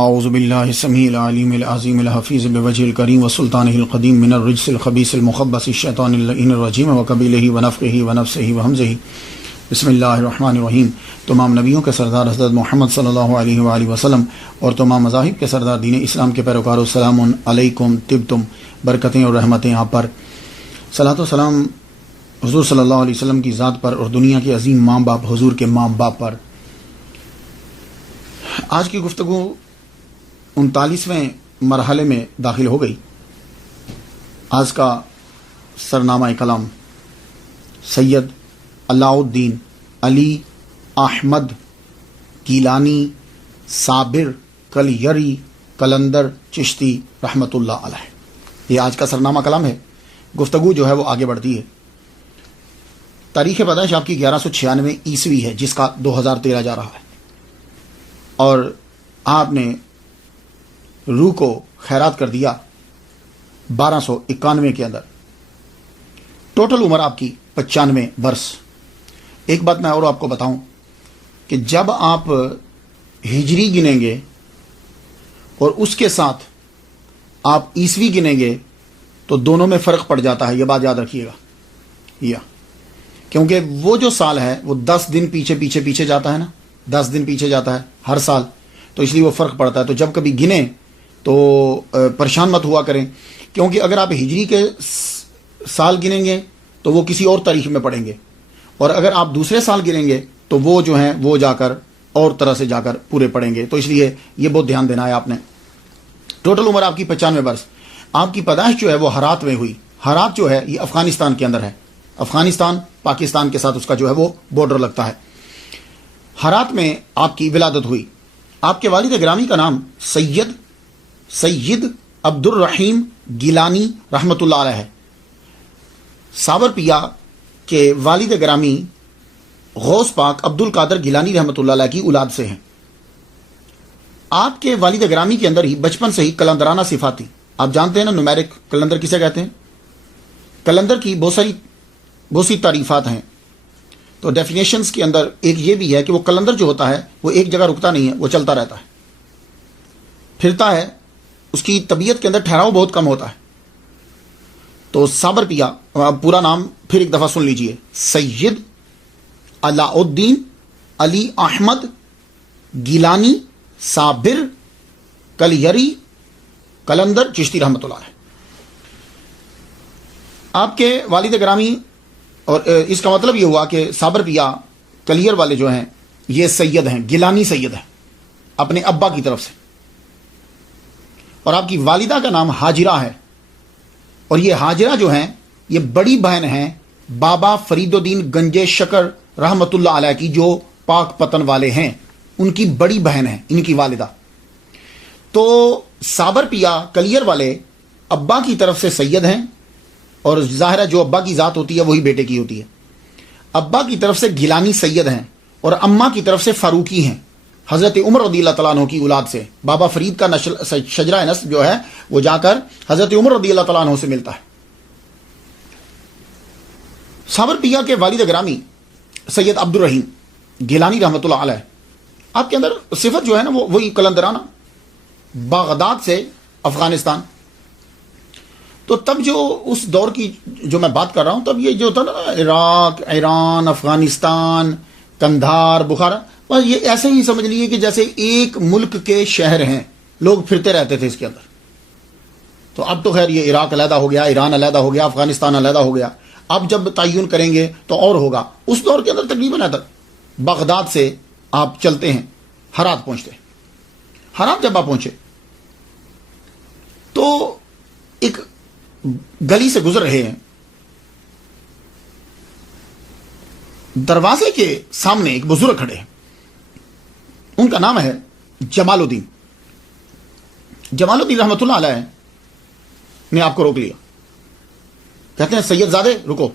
اعوذ باللہ السمیع العلیم العظیم الحفیظ بوجہ الکریم وسلطانہ القدیم من الرجس الخبیث المخبث الشیطان اللعین الرجیم وقبیلہ ونفخہ ونفسہ وہمزہ۔ بسم اللہ الرحمن الرحیم۔ تمام نبیوں کے سردار حضرت محمد صلی اللہ علیہ وآلہ وسلم اور تمام مذاہب کے سردار دین اسلام کے پیروکاروں، السلام علیکم، طبتم، برکتیں اور رحمتیں آپ پر۔ صلاۃ و سلام حضور صلی اللہ علیہ وسلم کی ذات پر اور دنیا کے عظیم ماں باپ حضور کے ماں باپ پر۔ آج کی گفتگو 39ویں مرحلے میں داخل ہو گئی۔ آج کا سرنامہ کلام سید علاء الدین علی احمد گیلانی صابر کلیری قلندر چشتی رحمۃ اللہ علیہ، یہ آج کا سرنامہ کلام ہے۔ گفتگو جو ہے وہ آگے بڑھتی ہے۔ تاریخ پیدائش آپ کی 1196 عیسوی ہے، جس کا 2013 جا رہا ہے، اور آپ نے روح کو خیرات کر دیا 1291 کے اندر۔ ٹوٹل عمر آپ کی 95 برس۔ ایک بات میں اور آپ کو بتاؤں کہ جب آپ ہجری گنیں گے اور اس کے ساتھ آپ عیسوی گنیں گے تو دونوں میں فرق پڑ جاتا ہے، یہ بات یاد رکھیے گا۔ کیونکہ وہ جو سال ہے وہ 10 دن پیچھے جاتا ہے نا، 10 دن پیچھے جاتا ہے ہر سال، تو اس لیے وہ فرق پڑتا ہے۔ تو جب کبھی گنیں تو پریشان مت ہوا کریں، کیونکہ اگر آپ ہجری کے سال گنیں گے تو وہ کسی اور تاریخ میں پڑیں گے، اور اگر آپ دوسرے سال گنیں گے تو وہ جو ہیں وہ جا کر اور طرح سے جا کر پورے پڑیں گے۔ تو اس لیے یہ بہت دھیان دینا ہے آپ نے۔ ٹوٹل عمر آپ کی 95 برس۔ آپ کی پیدائش جو ہے وہ ہرات میں ہوئی۔ ہرات جو ہے یہ افغانستان کے اندر ہے۔ افغانستان پاکستان کے ساتھ اس کا جو ہے وہ بارڈر لگتا ہے۔ ہرات میں آپ کی ولادت ہوئی۔ آپ کے والد گرامی کا نام سید عبد الرحیم گیلانی رحمۃ اللہ علیہ ہے۔ ساور پیا کے والد گرامی غوث پاک عبد القادر گیلانی رحمۃ اللہ علیہ کی اولاد سے ہیں۔ آپ کے والد گرامی کے اندر ہی بچپن سے ہی کلندرانہ صفات تھی۔ آپ جانتے ہیں نا نومیرک کلندر کسے کہتے ہیں؟ کلندر کی بہت سی تعریفات ہیں۔ تو ڈیفینیشنز کے اندر ایک یہ بھی ہے کہ وہ کلندر جو ہوتا ہے وہ ایک جگہ رکتا نہیں ہے، وہ چلتا رہتا ہے، پھرتا ہے، اس کی طبیعت کے اندر ٹھہراؤ بہت کم ہوتا ہے۔ تو صابر پیا، پورا نام پھر ایک دفعہ سن لیجئے، سید علاء الدین علی احمد گیلانی صابر کلیری قلندر چشتی رحمۃ اللہ علیہ۔ آپ کے والد گرامی، اور اس کا مطلب یہ ہوا کہ صابر پیا کلیئر والے جو ہیں یہ سید ہیں، گیلانی سید ہیں اپنے ابا کی طرف سے، اور آپ کی والدہ کا نام حاجرہ ہے، اور یہ حاجرہ جو ہیں یہ بڑی بہن ہیں بابا فرید الدین گنجے شکر رحمۃ اللہ علیہ کی، جو پاک پتن والے ہیں، ان کی بڑی بہن ہیں ان کی والدہ۔ تو صابر پیا کلیئر والے ابا کی طرف سے سید ہیں، اور ظاہر ہے جو ابا کی ذات ہوتی ہے وہی بیٹے کی ہوتی ہے۔ ابا کی طرف سے گیلانی سید ہیں، اور اماں کی طرف سے فاروقی ہیں، حضرت عمر رضی اللہ تعالیٰ عنہ کی اولاد سے۔ بابا فرید کا شجرہ نسب جو ہے وہ جا کر حضرت عمر رضی اللہ تعالیٰ عنہ سے ملتا ہے۔ صابر پیا کے والد گرامی سید عبد الرحیم گیلانی رحمۃ اللہ علیہ، آپ کے اندر صفت جو ہے نا وہ وہی کلندرانہ، بغداد سے افغانستان۔ تو تب جو اس دور کی جو میں بات کر رہا ہوں، تب یہ جو تھا نا عراق، ایران، افغانستان، قندھار، بخارا، بس یہ ایسے ہی سمجھ لیجیے کہ جیسے ایک ملک کے شہر ہیں، لوگ پھرتے رہتے تھے اس کے اندر۔ تو اب تو خیر یہ عراق علیحدہ ہو گیا، ایران علیحدہ ہو گیا، افغانستان علیحدہ ہو گیا۔ اب جب تعین کریں گے تو اور ہوگا۔ اس دور کے اندر تقریباً بغداد سے آپ چلتے ہیں، ہرات پہنچتے ہیں۔ ہرات جب آپ پہنچے تو ایک گلی سے گزر رہے ہیں، دروازے کے سامنے ایک بزرگ کھڑے ہیں، ان کا نام ہے جمال الدین۔ جمال الدین رحمۃ اللہ علیہ نے آپ کو روک لیا، کہتے ہیں سید زادے رکو۔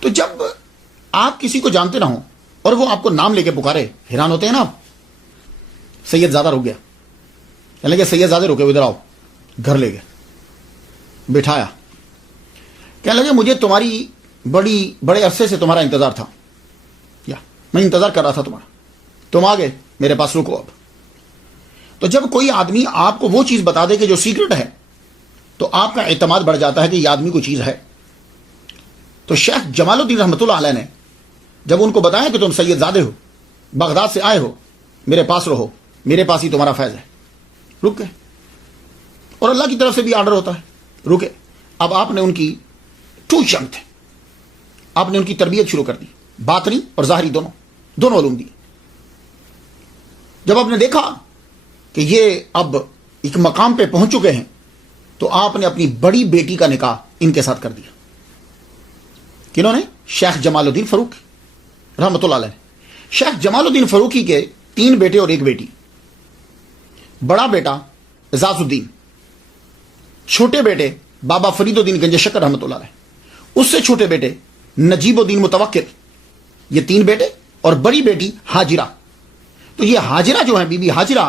تو جب آپ کسی کو جانتے نہ ہوں اور وہ آپ کو نام لے کے پکارے، حیران ہوتے ہیں نا آپ۔ سید زادہ رک گیا، کہنے لگے سید زادے رکے، ادھر آؤ۔ گھر لے گئے، بٹھایا، کہنے لگے مجھے تمہاری بڑے عرصے سے تمہارا انتظار تھا، یا میں انتظار کر رہا تھا تمہارا، تم آ گئے، میرے پاس رکو اب. تو جب کوئی آدمی آپ کو وہ چیز بتا دے کہ جو سیکرٹ ہے تو آپ کا اعتماد بڑھ جاتا ہے کہ یہ آدمی کوئی چیز ہے. تو شیخ جمال الدین رحمۃ اللہ علیہ نے جب ان کو بتایا کہ تم سید زادے ہو، بغداد سے آئے ہو، میرے پاس رہو، میرے پاس ہی تمہارا فیض ہے، رک گئے. اور اللہ کی طرف سے بھی آرڈر ہوتا ہے، رکے. اب آپ نے ان کی ٹو چنگ تھے، آپ نے ان کی تربیت شروع کر دی، باطنی اور ظاہری دونوں علوم دی. جب آپ نے دیکھا کہ یہ اب ایک مقام پہ پہنچ چکے ہیں تو آپ نے اپنی بڑی بیٹی کا نکاح ان کے ساتھ کر دیا. کنہوں نے؟ شیخ جمال الدین فاروق رحمۃ اللہ علیہ. شیخ جمال الدین فاروقی کے 3 بیٹے اور 1 بیٹی. بڑا بیٹا اعزاز الدین، چھوٹے بیٹے بابا فرید الدین گنج شکر رحمۃ اللہ علیہ، اس سے چھوٹے بیٹے نجیب الدین متوکل. یہ 3 بیٹے اور بڑی بیٹی حاجرہ. تو یہ حاجرہ جو ہیں، بی بی حاجرہ،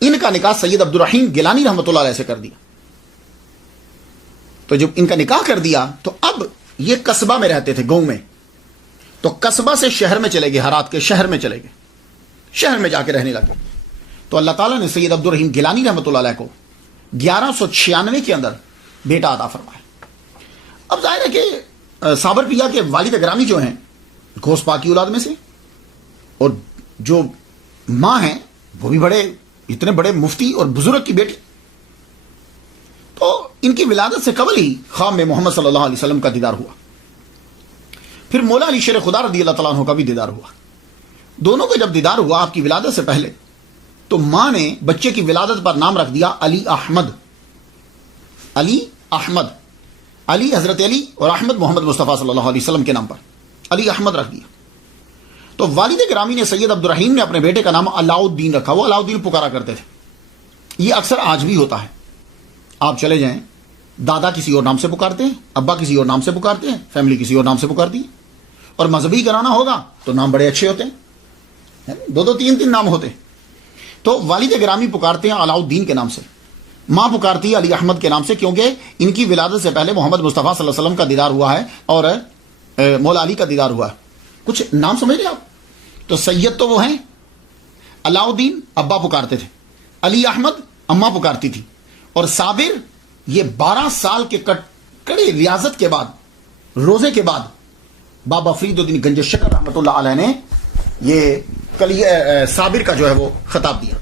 ان کا نکاح سید عبد الرحیم گیلانی رحمۃ اللہ علیہ سے کر دیا. تو جب ان کا نکاح کر دیا تو اب یہ قصبہ میں رہتے تھے، گاؤں میں. تو قصبہ سے شہر میں چلے گئے، ہرات کے شہر میں چلے گئے، شہر میں جا کے رہنے لگے. تو اللہ تعالیٰ نے سید عبد الرحیم گیلانی رحمۃ اللہ علیہ کو 1196 کے اندر بیٹا عطا فرمایا. اب ظاہر ہے کہ صابر پیا کے والد گرامی جو ہیں غوث پاک کی اولاد میں سے، اور جو ماں ہیں وہ بھی اتنے بڑے مفتی اور بزرگ کی بیٹی. تو ان کی ولادت سے قبل ہی خواب میں محمد صلی اللہ علیہ وسلم کا دیدار ہوا. پھر مولا علی شیر خدا رضی اللہ تعالیٰ عنہ کا بھی دیدار ہوا. دونوں کا جب دیدار ہوا آپ کی ولادت سے پہلے، تو ماں نے بچے کی ولادت پر نام رکھ دیا علی احمد. علی احمد، علی حضرت علی اور احمد محمد مصطفیٰ صلی اللہ علیہ وسلم کے نام پر علی احمد رکھ دیا. تو والد گرامی نے سید عبد الرحیم نے اپنے بیٹے کا نام علاء الدین رکھا. وہ علاء الدین پکارا کرتے تھے. یہ اکثر آج بھی ہوتا ہے. آپ چلے جائیں، دادا کسی اور نام سے پکارتے ہیں، ابا کسی اور نام سے پکارتے ہیں، فیملی کسی اور نام سے پکارتی ہے. اور مذہبی کرانا ہوگا تو نام بڑے اچھے ہوتے ہیں، 2 3 نام ہوتے ہیں. تو والد گرامی پکارتے ہیں علاء الدین کے نام سے، ماں پکارتی ہے علی احمد کے نام سے، کیونکہ ان کی ولادت سے پہلے محمد مصطفیٰ صلی اللہ علیہ وسلم کا دیدار ہوا ہے اور مولا علی کا دیدار ہوا ہے. کچھ نام سمجھ رہے آپ؟ تو سید تو وہ ہیں، علاء الدین ابا پکارتے تھے، علی احمد اماں پکارتی تھی، اور صابر یہ 12 سال کے کڑے ریاضت کے بعد، روزے کے بعد، بابا فرید الدین گنج شکر رحمۃ اللہ علیہ نے یہ صابر کا جو ہے وہ خطاب دیا.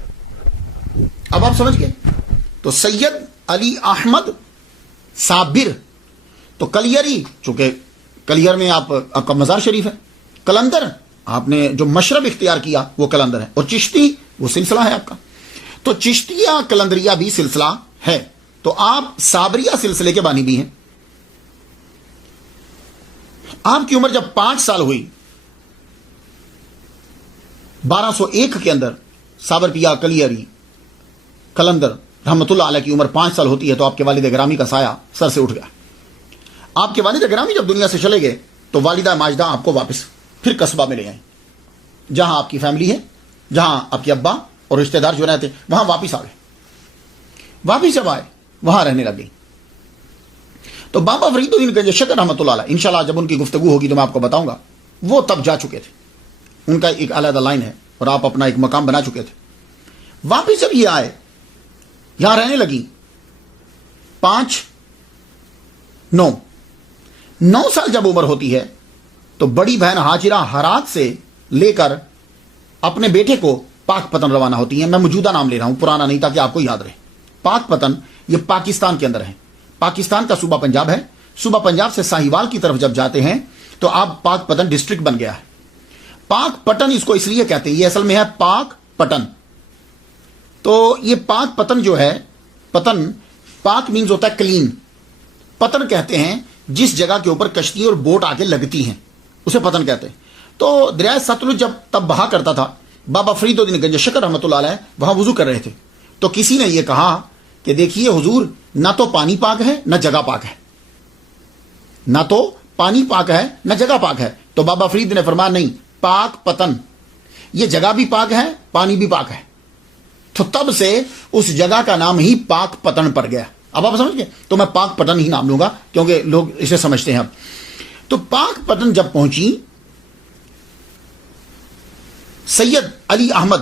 اب آپ سمجھ گئے. تو سید علی احمد صابر. تو کلیری، چونکہ کلیر میں آپ کا مزار شریف ہے، کلندر آپ نے جو مشرب اختیار کیا وہ کلندر ہے، اور چشتی وہ سلسلہ ہے آپ کا. تو چشتیہ کلندریہ بھی سلسلہ ہے. تو آپ صابریہ سلسلے کے بانی بھی ہیں. آپ کی عمر جب 5 سال ہوئی، 1201 کے اندر صابر پیا کلیری کلندر رحمۃ اللہ علیہ کی عمر 5 سال ہوتی ہے تو آپ کے والد گرامی کا سایہ سر سے اٹھ گیا. آپ کے والد گرامی جب دنیا سے چلے گئے تو والدہ ماجدہ آپ کو واپس پھر قصبہ میں لے آئیں، جہاں آپ کی فیملی ہے، جہاں آپ کے ابا اور رشتہ دار جو رہتے وہاں واپس آ گئے. واپس جب آئے وہاں رہنے لگ گئی. تو بابا فرید الدین گنج شکر رحمۃ اللہ علیہ، انشاءاللہ جب ان کی گفتگو ہوگی تو میں آپ کو بتاؤں گا، وہ تب جا چکے تھے. ان کا ایک علیحدہ لائن ہے اور آپ اپنا ایک مقام بنا چکے تھے. واپس جب یہ آئے، یہاں رہنے لگی 9 سال جب عمر ہوتی ہے تو بڑی بہن حاجرہ ہرات سے لے کر اپنے بیٹے کو پاک پتن روانہ ہوتی ہیں. میں موجودہ نام لے رہا ہوں، پرانا نہیں، تاکہ آپ کو یاد رہے. پاک پتن یہ پاکستان کے اندر ہے. پاکستان کا صوبہ پنجاب ہے. صوبہ پنجاب سے ساہیوال کی طرف جب جاتے ہیں تو آپ پاک پتن ڈسٹرکٹ بن گیا ہے. پاک پٹن اس کو اس لیے کہتے ہیں، یہ اصل میں ہے پاک پٹن. تو یہ پاک پتن جو ہے، پتن پاک مینز ہوتا ہے کلین، پتن کہتے ہیں جس جگہ کے اوپر کشتی اور بوٹ آ کے لگتی ہیں اسے پتن کہتے ہیں. تو دریائے ستلج جب تب بہا کرتا تھا، بابا فرید الدین گنج شکر رحمۃ اللہ علیہ وہاں وضو کر رہے تھے. تو کسی نے یہ کہا کہ دیکھیے حضور، نہ تو پانی پاک ہے نہ جگہ پاک ہے، نہ تو پانی پاک ہے نہ جگہ پاک ہے. تو بابا فرید نے فرمایا نہیں، پاک پتن، یہ جگہ بھی پاک ہے پانی بھی پاک ہے. تو تب سے اس جگہ کا نام ہی پاک پتن پڑ گیا. اب آپ سمجھ گئے؟ تو میں پاک پتن ہی نام لوں گا کیونکہ لوگ اسے سمجھتے ہیں. اب تو پاک پتن جب پہنچی، سید علی احمد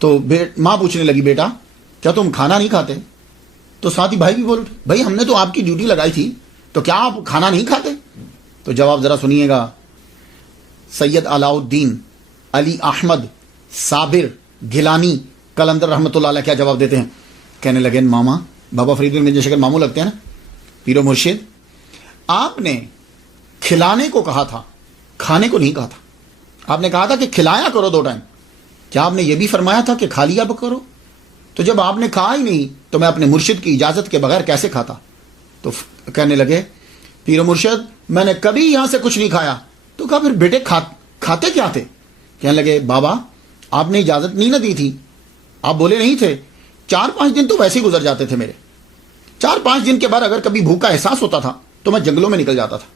تو ماں پوچھنے لگی بیٹا کیا تم کھانا نہیں کھاتے؟ تو ساتھی بھائی بھی بول اٹھے بھائی ہم نے تو آپ کی ڈیوٹی لگائی تھی تو کیا آپ کھانا نہیں کھاتے؟ تو جواب ذرا سنیے گا. سید علاء الدین علی احمد صابر گیلانی قلندر رحمۃ اللہ علیہ کیا جواب دیتے ہیں؟ کہنے لگے ماما بابا فرید گنج شکر ماموں لگتے ہیں نا پیر و مرشد، آپ نے کھلانے کو کہا تھا کھانے کو نہیں کہا تھا. آپ نے کہا تھا کہ کھلایا کرو 2 ٹائم. کیا آپ نے یہ بھی فرمایا تھا کہ کھا لیا کرو؟ تو جب آپ نے کہا ہی نہیں تو میں اپنے مرشد کی اجازت کے بغیر کیسے کھاتا؟ تو کہنے لگے پیر و مرشد میں نے کبھی یہاں سے کچھ نہیں کھایا. تو کہا پھر بیٹے کھاتے کیا تھے؟ کہنے لگے بابا آپ نے اجازت نہیں نہ دی تھی، آپ بولے نہیں تھے. 4-5 دن تو ویسے ہی گزر جاتے تھے میرے. 4-5 دن کے بعد اگر کبھی بھوک کا احساس ہوتا تھا تو میں جنگلوں میں نکل جاتا تھا.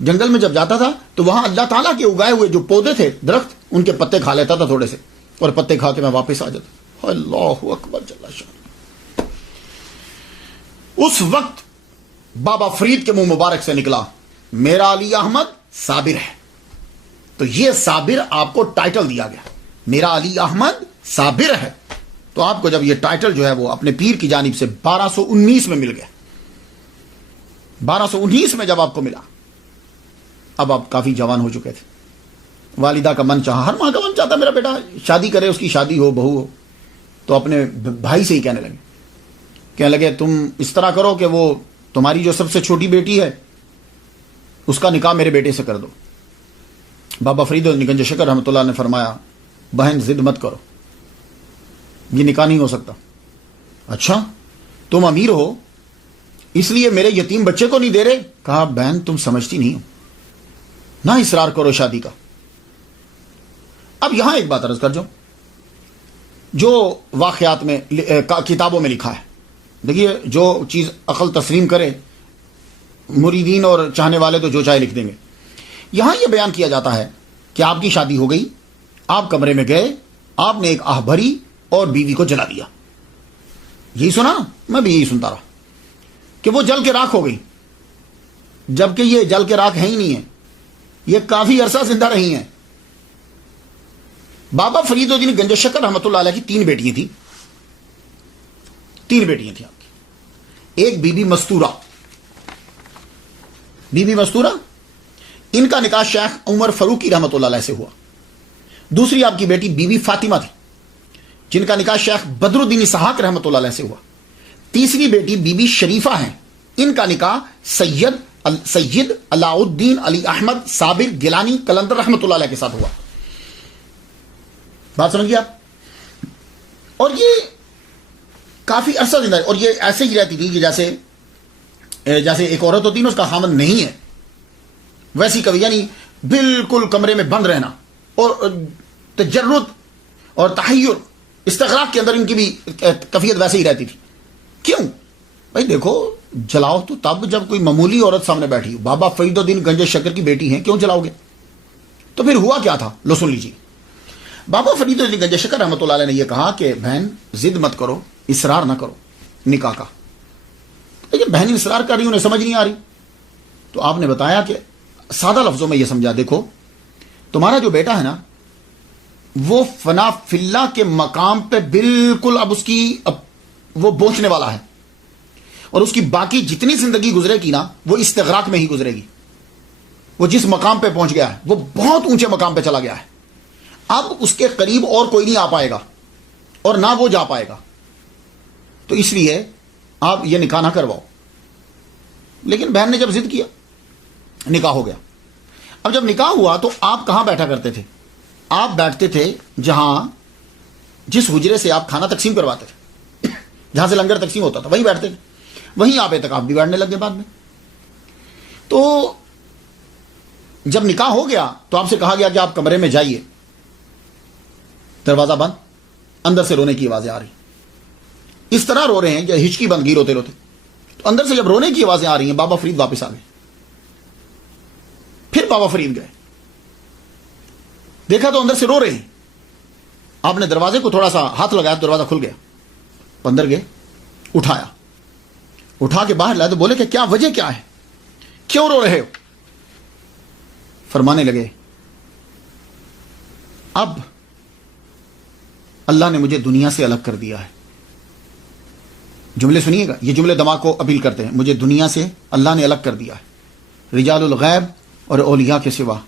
جنگل میں جب جاتا تھا تو وہاں اللہ تعالیٰ کے اگائے ہوئے جو پودے تھے درخت ان کے پتے کھا لیتا تھا تھوڑے سے، اور پتے کھا کے میں واپس آ جاتا. اللہ اکبر جل شان. اس وقت بابا فرید کے منہ مبارک سے نکلا میرا علی احمد صابر ہے. تو یہ صابر آپ کو ٹائٹل دیا گیا، میرا علی احمد صابر ہے. تو آپ کو جب یہ ٹائٹل جو ہے وہ اپنے پیر کی جانب سے 1219 میں مل گیا. 1219 میں جب آپ کو ملا، اب آپ کافی جوان ہو چکے تھے. والدہ کا من چاہا، ہر ماں کا من چاہتا میرا بیٹا شادی کرے، اس کی شادی ہو، بہو ہو. تو اپنے بھائی سے ہی کہنے لگے تم اس طرح کرو کہ وہ تمہاری جو سب سے چھوٹی بیٹی ہے اس کا نکاح میرے بیٹے سے کر دو. بابا فرید گنج شکر رحمۃ اللہ نے فرمایا بہن ضد مت کرو، یہ نکاح نہیں ہو سکتا. اچھا تم امیر ہو اس لیے میرے یتیم بچے کو نہیں دے رہے؟ کہا بہن تم سمجھتی نہیں ہو، نہ اصرار کرو شادی کا. اب یہاں ایک بات عرض کر جو واقعات میں کتابوں میں لکھا ہے، دیکھیے جو چیز عقل تسلیم کرے، مریدین اور چاہنے والے تو جو چاہے لکھ دیں گے. یہاں یہ بیان کیا جاتا ہے کہ آپ کی شادی ہو گئی، آپ کمرے میں گئے، آپ نے ایک آہ بھری اور بیوی کو جلا دیا. یہی سنا نا؟ میں بھی یہی سنتا رہا کہ وہ جل کے راکھ ہو گئی، جبکہ یہ جل کے راکھ ہے ہی نہیں ہے، یہ کافی عرصہ زندہ رہی ہیں. بابا فرید الدین گنج شکر رحمۃ اللہ علیہ کی 3 بیٹیاں تھیں. 3 بیٹیاں تھیں آپ کی. ایک بی بی مستورہ، ان کا نکاح شیخ عمر فاروقی رحمۃ اللہ علیہ سے ہوا. دوسری آپ کی بیٹی بی بی فاطمہ تھی جن کا نکاح شیخ بدر الدین اسحاق رحمۃ اللہ علیہ سے ہوا. تیسری بیٹی بی بی شریفہ ہیں، ان کا نکاح سید علاء الدین علی احمد صابر گیلانی قلندر رحمۃ اللہ علیہ کے ساتھ ہوا. بات سمجھ گیا؟ اور یہ کافی عرصہ زندہ ہے، اور یہ ایسے ہی رہتی تھی کہ جیسے ایک عورت ہوتی ہے نا، اس کا خامن نہیں ہے، ویسی کبھی، یعنی بالکل کمرے میں بند رہنا اور تجرد اور تحیر استغراق کے اندر ان کی بھی کیفیت ویسے ہی رہتی تھی. کیوں بھائی؟ دیکھو جلاؤ تو تب جب کوئی معمولی عورت سامنے بیٹھی ہو. بابا فرید الدین گنج شکر کی بیٹی ہیں، کیوں جلاؤ گے؟ تو پھر ہوا کیا تھا، لو سن لیجیے. بابا فرید الدین گنج شکر رحمۃ اللہ علیہ نے یہ کہا کہ بہن ضد مت کرو، اصرار نہ کرو نکاح کا. لیکن بہن اصرار کر رہی، انہیں سمجھ نہیں آ رہی. تو آپ نے بتایا کہ سادہ لفظوں میں یہ سمجھا، دیکھو تمہارا جو بیٹا ہے نا وہ فنا فی اللہ کے مقام پہ بالکل اب وہ پہنچنے والا ہے، اور اس کی باقی جتنی زندگی گزرے گی نا وہ استغراق میں ہی گزرے گی. وہ جس مقام پہ پہنچ گیا ہے وہ بہت اونچے مقام پہ چلا گیا ہے. اب اس کے قریب اور کوئی نہیں آ پائے گا اور نہ وہ جا پائے گا. تو اس لیے آپ یہ نکاح نہ کرواؤ. لیکن بہن نے جب ضد کیا، نکاح ہو گیا. اب جب نکاح ہوا تو آپ کہاں بیٹھا کرتے تھے؟ آپ بیٹھتے تھے جس حجرے سے آپ کھانا تقسیم کرواتے تھے، جہاں سے لنگر تقسیم ہوتا تھا، وہیں بیٹھتے تھے. وہیں آپ اعتکاف بھی بیٹھنے لگے بعد میں. تو جب نکاح ہو گیا تو آپ سے کہا گیا کہ آپ کمرے میں جائیے. دروازہ بند، اندر سے رونے کی آوازیں آ رہی. اس طرح رو رہے ہیں کہ ہچکی بند گی روتے روتے. تو اندر سے جب رونے کی آوازیں آ رہی ہیں، بابا فرید واپس آ گئے. پھر بابا فرید گئے، دیکھا تو اندر سے رو رہے ہیں. آپ نے دروازے کو تھوڑا سا ہاتھ لگایا، دروازہ کھل گیا. اندر گئے، اٹھا کے باہر لائے تو بولے کہ کیا وجہ کیا ہے، کیوں رو رہے ہو؟ فرمانے لگے اب اللہ نے مجھے دنیا سے الگ کر دیا ہے. جملے سنیے گا, یہ جملے دماغ کو اپیل کرتے ہیں. مجھے دنیا سے اللہ نے الگ کر دیا ہے. رجال الغیب اور اولیاء کے سوا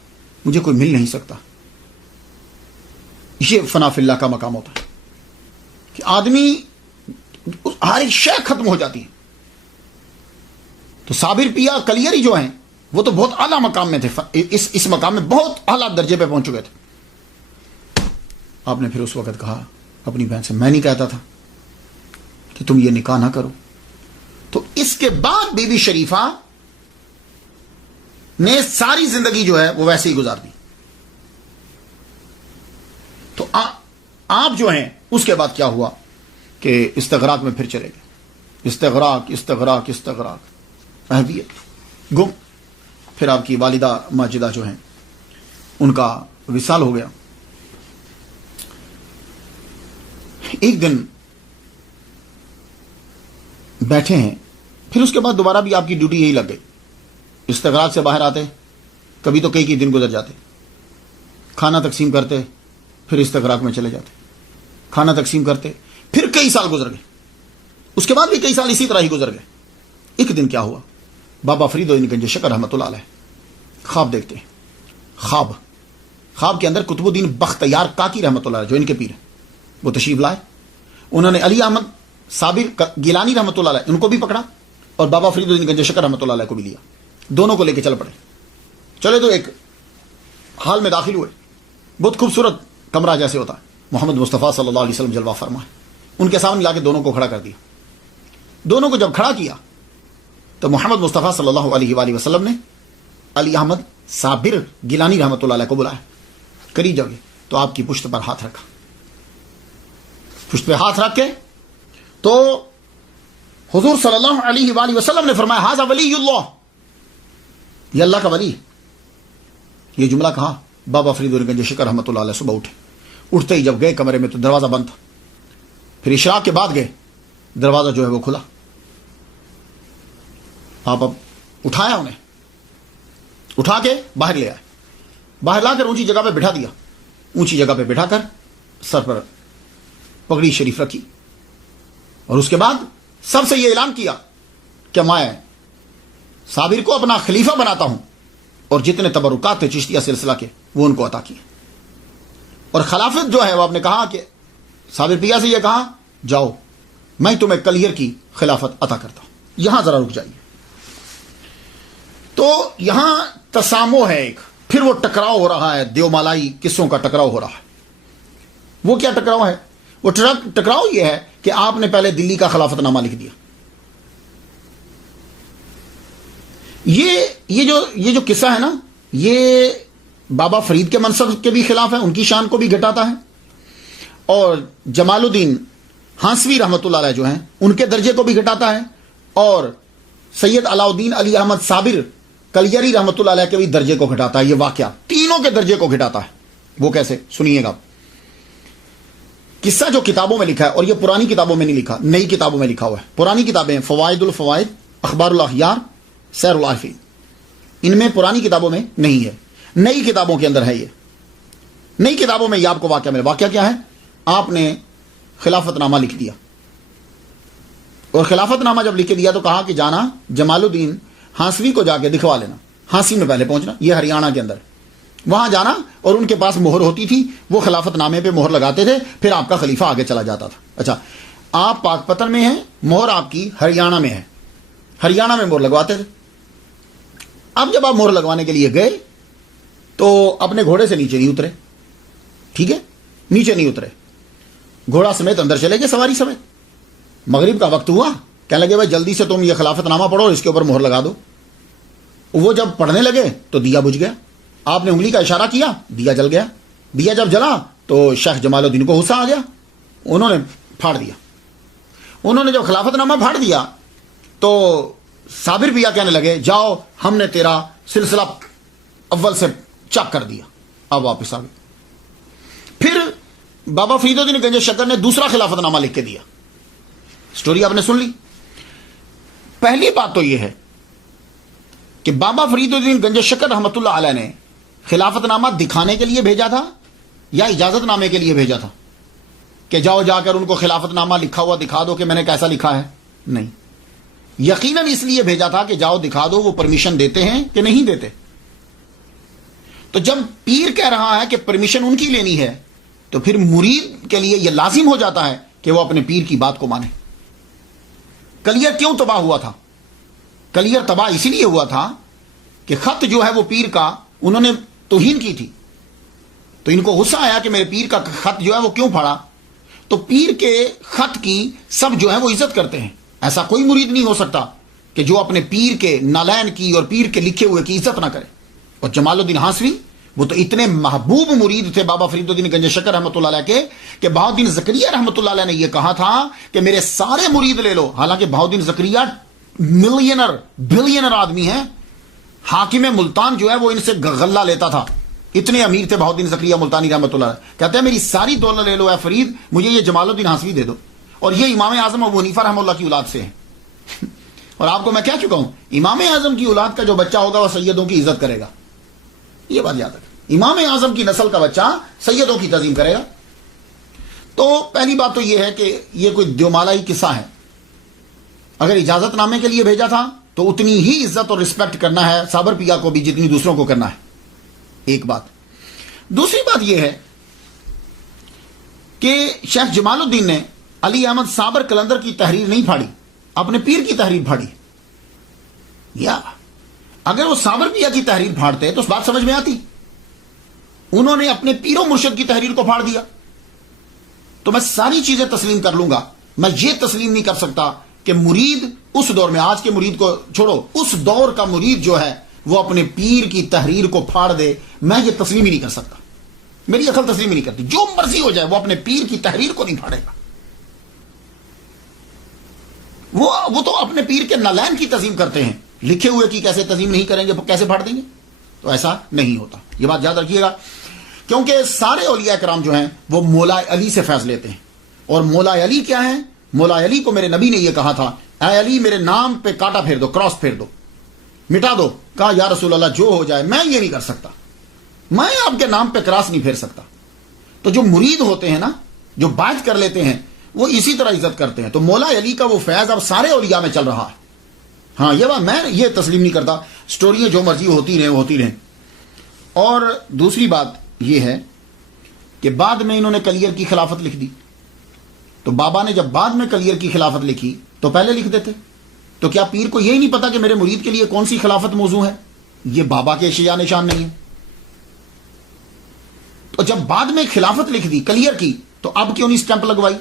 مجھے کوئی مل نہیں سکتا. یہ فنا فی اللہ کا مقام ہوتا ہے کہ آدمی ہر ایک شے ختم ہو جاتی ہے. تو صابر پیا کلیری جو ہیں وہ تو بہت اعلیٰ مقام میں تھے, اس مقام میں بہت اعلیٰ درجے پہ پہنچ چکے تھے. آپ نے پھر اس وقت کہا اپنی بہن سے, میں نہیں کہتا تھا کہ تم یہ نکاح نہ کرو. تو اس کے بعد بی بی شریفہ نے ساری زندگی جو ہے وہ ویسے ہی گزار دی. تو آپ جو ہیں اس کے بعد کیا ہوا کہ استغراق میں پھر چلے گئے. استغراق استغراق استغراق اہلیت گم. پھر آپ کی والدہ ماجدہ جو ہیں ان کا وصال ہو گیا. ایک دن بیٹھے ہیں, پھر اس کے بعد دوبارہ بھی آپ کی ڈیوٹی یہی لگ گئی. استغراق سے باہر آتے, کبھی تو کئی دن گزر جاتے, کھانا تقسیم کرتے, پھر استغراق میں چلے جاتے, کھانا تقسیم کرتے, پھر کئی سال گزر گئے. اس کے بعد بھی کئی سال اسی طرح ہی گزر گئے. ایک دن کیا ہوا, بابا فرید گنج شکر رحمۃ اللہ علیہ خواب دیکھتے ہیں. خواب کے اندر قطب الدین بختیار کاکی رحمۃ اللہ علیہ جو ان کے پیر ہیں وہ تشریف لائے. انہوں نے علی احمد صابر گیلانی رحمۃ اللہ علیہ ان کو بھی پکڑا اور بابا فرید الدین گنج شکر رحمۃ اللہ علیہ کو بھی لیا. دونوں کو لے کے چل پڑے. چلے تو ایک حال میں داخل ہوئے. بہت خوبصورت کمرہ جیسے ہوتا ہے, محمد مصطفیٰ صلی اللہ علیہ وسلم جلوہ فرما ہے. ان کے سامنے لا کے دونوں کو کھڑا کر دیا. دونوں کو جب کھڑا کیا تو محمد مصطفیٰ صلی اللہ علیہ وآلہ وسلم نے علی احمد صابر گیلانی رحمۃ اللہ علیہ کو بلایا. قریب جب گئے تو آپ کی پشت پر ہاتھ رکھا. پشت پہ ہاتھ رکھ کے تو حضور صلی اللہ علیہ وآلہ وسلم نے فرمایا ھذا ولی اللہ, یہ اللہ کا ولی. یہ جملہ کہا, بابا فرید گنج شکر رحمۃ اللہ علیہ صبح اٹھے. اٹھتے ہی جب گئے کمرے میں تو دروازہ بند تھا. پھر اشراق کے بعد گئے, دروازہ جو ہے وہ کھلا. آپ اب اٹھایا, انہیں اٹھا کے باہر لے آئے. باہر لا کر اونچی جگہ پہ بٹھا دیا. اونچی جگہ پہ بٹھا کر سر پر پگڑی شریف رکھی اور اس کے بعد سب سے یہ اعلان کیا کہ میں صابر کو اپنا خلیفہ بناتا ہوں اور جتنے تبرکات تھے چشتیہ سلسلہ کے وہ ان کو عطا کیے. اور خلافت جو ہے وہ آپ نے کہا کہ صابر پیا سے یہ کہا جاؤ میں تمہیں کلیئر کی خلافت عطا کرتا ہوں. یہاں ذرا رک جائیے. تو یہاں تسامو ہے ایک, پھر وہ ٹکراؤ ہو رہا ہے, دیو مالائی قصوں کا ٹکراؤ ہو رہا ہے. وہ کیا ٹکراؤ ہے؟ وہ ٹکراؤ یہ ہے کہ آپ نے پہلے دلی کا خلافت نامہ لکھ دیا. یہ جو قصہ ہے نا, یہ بابا فرید کے منصب کے بھی خلاف ہے, ان کی شان کو بھی گھٹاتا ہے, اور جمال الدین ہانسوی رحمۃ اللہ علیہ جو ہیں ان کے درجے کو بھی گھٹاتا ہے, اور سید علاء الدین علی احمد صابر کلیری رحمۃ اللہ علیہ کے بھی درجے کو گھٹاتا ہے. یہ واقعہ تینوں کے درجے کو گھٹاتا ہے. وہ کیسے, سنیے گا. قصہ جو کتابوں میں لکھا ہے, اور یہ پرانی کتابوں میں نہیں لکھا, نئی کتابوں میں لکھا ہوا ہے. پرانی کتابیں فوائد الفوائد, اخبار الاخیار, سیر العارفین, ان میں پرانی کتابوں میں نہیں ہے, نئی کتابوں کے اندر ہے. یہ نئی کتابوں میں یہ آپ کو واقعہ ملے. واقعہ کیا ہے؟ آپ نے خلافت نامہ لکھ دیا, اور خلافت نامہ جب لکھ دیا تو کہا کہ جانا جمال الدین ہانسوی کو جا کے دکھوا لینا. ہانسی میں پہلے پہنچنا, یہ ہریانہ کے اندر, وہاں جانا, اور ان کے پاس مہر ہوتی تھی, وہ خلافت نامے پہ مہر لگاتے تھے, پھر آپ کا خلیفہ آگے چلا جاتا تھا. اچھا, آپ پاک پتن میں ہیں, مہر آپ کی ہریانہ میں ہے, ہریانہ میں مہر لگواتے تھے. اب جب آپ مہر لگوانے کے لیے گئے تو اپنے گھوڑے سے نیچے نہیں اترے. ٹھیک ہے, نیچے نہیں اترے, گھوڑا سمیت اندر چلے گئے, سواری سمیت. مغرب کا وقت ہوا, کہنے لگے بھائی جلدی سے تم یہ خلافت نامہ پڑھو, اس کے اوپر مہر لگا دو. وہ جب پڑھنے لگے تو دیا بجھ گیا. آپ نے انگلی کا اشارہ کیا, دیا جل گیا. دیا جب جلا تو شیخ جمال الدین کو غصہ آ گیا, انہوں نے پھاڑ دیا. انہوں نے جب خلافت نامہ پھاڑ دیا تو صابر پیا کہنے لگے جاؤ ہم نے تیرا سلسلہ اول سے چاک کر دیا, اب واپس آ گئے. پھر بابا فرید الدین گنج شکر نے دوسرا خلافت نامہ لکھ کے دیا. سٹوری آپ نے سن لی. پہلی بات تو یہ ہے کہ بابا فرید الدین گنج شکر رحمۃ اللہ علیہ نے خلافت نامہ دکھانے کے لیے بھیجا تھا یا اجازت نامے کے لیے بھیجا تھا؟ کہ جاؤ جا کر ان کو خلافت نامہ لکھا ہوا دکھا دو کہ میں نے کیسا لکھا ہے؟ نہیں، یقیناً اس لیے بھیجا تھا کہ جاؤ دکھا دو وہ پرمیشن دیتے ہیں کہ نہیں دیتے. تو جب پیر کہہ رہا ہے کہ پرمیشن ان کی لینی ہے تو پھر مرید کے لیے یہ لازم ہو جاتا ہے کہ وہ اپنے پیر کی بات کو مانے. کلیئر کیوں تباہ ہوا تھا؟ کلیئر تباہ اسی لیے ہوا تھا کہ خط جو ہے وہ پیر کا انہوں نے توہین کی تھی. تو ان کو غصہ آیا کہ میرے پیر کا خط جو ہے وہ کیوں پھاڑا. تو پیر کے خط کی سب جو ہے وہ عزت کرتے ہیں. ایسا کوئی مرید نہیں ہو سکتا کہ جو اپنے پیر کے نالین کی اور پیر کے لکھے ہوئے کی عزت نہ کرے. اور جمال الدین ہانسوی وہ تو اتنے محبوب مرید تھے بابا فرید الدین گنج شکر رحمۃ اللہ علیہ کے کہ بہاؤالدین زکریا رحمۃ اللہ علیہ نے یہ کہا تھا کہ میرے سارے مرید لے لو. حالانکہ بہاؤالدین زکریا ملینر بلینر آدمی ہیں. حاکم ملتان جو ہے وہ ان سے غلہ لیتا تھا. اتنے امیر تھے بہاؤالدین زکریا ملتانی رحمۃ اللہ علیہ. کہتے ہیں میری ساری دولت لے لو اے فرید, مجھے یہ جمال الدین ہانسوی دے دو. اور یہ امام اعظم ابو حنیفہ رحمہ اللہ کی اولاد سے ہیں. اور آپ کو میں کہہ چکا ہوں امام اعظم کی اولاد کا جو بچہ ہوگا وہ سیدوں کی عزت کرے گا. یہ بات یاد رکھیں, امام اعظم کی نسل کا بچہ سیدوں کی تعظیم کرے گا. تو پہلی بات تو یہ ہے کہ یہ کوئی دیومالائی قصہ ہے. اگر اجازت نامے کے لیے بھیجا تھا تو اتنی ہی عزت اور رسپیکٹ کرنا ہے صابر پیا کو بھی جتنی دوسروں کو کرنا ہے. ایک بات. دوسری بات یہ ہے کہ شیخ جمال الدین نے علی احمد صابر کلندر کی تحریر نہیں پھاڑی, اپنے پیر کی تحریر پھاڑی. یا اگر وہ صابر پیا کی تحریر پھاڑتے تو اس بات سمجھ میں آتی. انہوں نے اپنے پیر و مرشد کی تحریر کو پھاڑ دیا. تو میں ساری چیزیں تسلیم کر لوں گا, میں یہ تسلیم نہیں کر سکتا کہ مرید اس دور میں, آج کے مرید کو چھوڑو, اس دور کا مرید جو ہے وہ اپنے پیر کی تحریر کو پھاڑ دے. میں یہ تسلیم ہی نہیں کر سکتا, میری عقل تسلیم ہی نہیں کرتی. جو مرضی ہو جائے وہ اپنے پیر کی تحریر کو نہیں پھاڑے گا. وہ تو اپنے پیر کے نالین کی تعظیم کرتے ہیں, لکھے ہوئے کی کیسے تعظیم نہیں کریں گے, کیسے پھاڑ دیں گے؟ تو ایسا نہیں ہوتا. یہ بات یاد رکھیے گا, کیونکہ سارے اولیاء کرام جو ہیں وہ مولا علی سے فیض لیتے ہیں. اور مولا علی کیا ہے؟ مولا علی کو میرے نبی نے یہ کہا تھا, اے علی میرے نام پہ کاٹا پھیر دو, کراس پھیر دو, مٹا دو. کہا یا رسول اللہ جو ہو جائے, میں یہ نہیں کر سکتا, میں آپ کے نام پہ کراس نہیں پھیر سکتا. تو جو مرید ہوتے ہیں نا, جو بیعت کر لیتے ہیں, وہ اسی طرح عزت کرتے ہیں. تو مولا علی کا وہ فیض اب سارے اولیاء میں چل رہا ہے. ہاں یہ بات میں یہ تسلیم نہیں کرتا. سٹوریاں جو مرضی ہوتی رہیں, وہ ہوتی رہیں. اور دوسری بات یہ ہے کہ بعد میں انہوں نے کلیئر کی خلافت لکھ دی. تو بابا نے جب بعد میں کلیئر کی خلافت لکھی تو پہلے لکھ دیتے. تو کیا پیر کو یہی نہیں پتا کہ میرے مرید کے لیے کون سی خلافت موضوع ہے؟ یہ بابا کے اشیاء نشان نہیں ہے. تو جب بعد میں خلافت لکھ دی, کلیئر کی, تو اب کیوں نہیں سٹیمپ لگوائی؟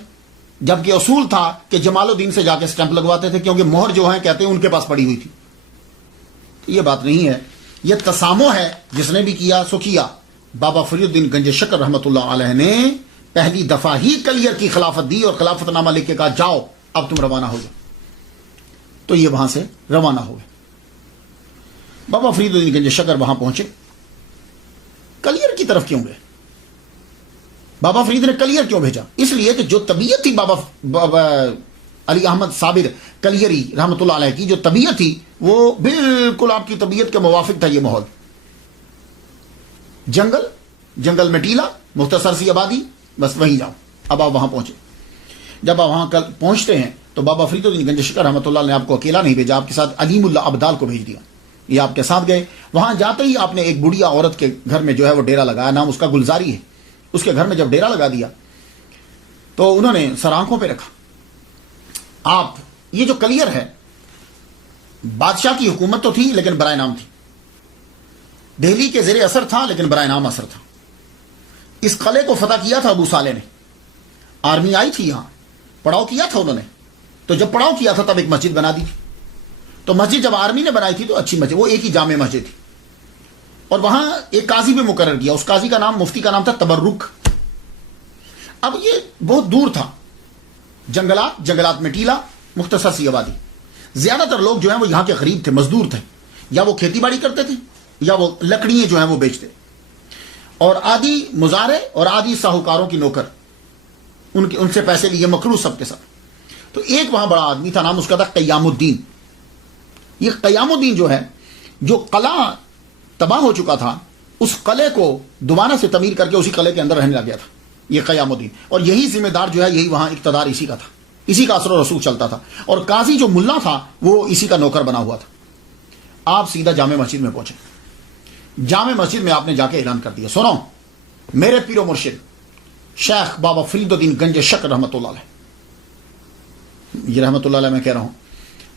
جبکہ اصول تھا کہ جمال الدین سے جا کے سٹیمپ لگواتے تھے, کیونکہ مہر جو ہے کہتے ہیں ان کے پاس پڑی ہوئی تھی. یہ بات نہیں ہے, یہ تسامح ہے. جس نے بھی کیا سو کیا. بابا فرید الدین گنج شکر رحمۃ اللہ علیہ نے پہلی دفعہ ہی کلیئر کی خلافت دی اور خلافت نامہ لکھ کے کہا جاؤ اب تم روانہ ہو جاؤ. تو یہ وہاں سے روانہ ہوئے. بابا فرید الدین گنج شکر وہاں پہنچے, کلیئر کی طرف کیوں گئے؟ بابا فرید نے کلیئر کیوں بھیجا؟ اس لیے کہ جو طبیعت تھی بابا علی احمد صابر کلیری رحمۃ اللہ علیہ کی, جو طبیعت تھی وہ بالکل آپ کی طبیعت کے موافق تھا. یہ ماحول جنگل میں ٹیلا, مختصر سی آبادی, بس وہیں جاؤ. اب آپ وہاں پہنچے. جب آپ وہاں کل پہنچتے ہیں تو بابا فرید الدین گنج شکر رحمۃ اللہ نے آپ کو اکیلا نہیں بھیجا, آپ کے ساتھ علیم اللہ ابدال کو بھیج دیا. یہ آپ کے ساتھ گئے. وہاں جاتے ہی آپ نے ایک بڑھیا عورت کے گھر میں جو ہے وہ ڈیرا لگایا, نام اس کا گلزاری ہے. اس کے گھر میں جب ڈیرا لگا دیا تو انہوں نے سر آنکھوں پہ رکھا. آپ یہ جو کلیئر ہے, بادشاہ کی حکومت تو تھی لیکن برائے نام تھی. دہلی کے زیر اثر تھا لیکن برائے نام اثر تھا. اس قلعے کو فتح کیا تھا ابو صالح نے. آرمی آئی تھی یہاں, پڑاؤ کیا تھا انہوں نے. تو جب پڑاؤ کیا تھا تب ایک مسجد بنا دی تھی. تو مسجد جب آرمی نے بنائی تھی تو اچھی مسجد, وہ ایک ہی جامع مسجد تھی. اور وہاں ایک قاضی بھی مقرر کیا. اس قاضی کا نام, مفتی کا نام تھا تبرک. اب یہ بہت دور تھا, جنگلات میں ٹیلا, مختصر سی آبادی. زیادہ تر لوگ جو ہیں وہ یہاں کے غریب تھے, مزدور تھے, یا وہ کھیتی باڑی کرتے تھے یا وہ لکڑیاں جو ہیں وہ بیچتے. اور آدھی مزارے اور آدھی ساہوکاروں کی نوکر, ان سے پیسے لیے مقروض سب کے ساتھ. تو ایک وہاں بڑا آدمی تھا, نام اس کا تھا قیام الدین. یہ قیام الدین جو ہے, جو قلعہ تباہ ہو چکا تھا, اس قلعے کو دوبارہ سے تعمیر کر کے اسی قلعے کے اندر رہنے لگ گیا تھا. یہ قیام الدین، اور یہی ذمہ دار جو ہے یہی وہاں اقتدار اسی کا تھا، اسی کا اثر و رسوخ چلتا تھا، اور قاضی جو ملا تھا وہ اسی کا نوکر بنا ہوا تھا۔ آپ سیدھا جامع مسجد میں پہنچے، جامع مسجد میں آپ نے جا کے اعلان کر دیا، سنو میرے پیر و مرشد شیخ بابا فرید الدین گنج شکر رحمۃ اللہ علیہ، یہ رحمۃ اللہ علیہ میں کہہ رہا ہوں،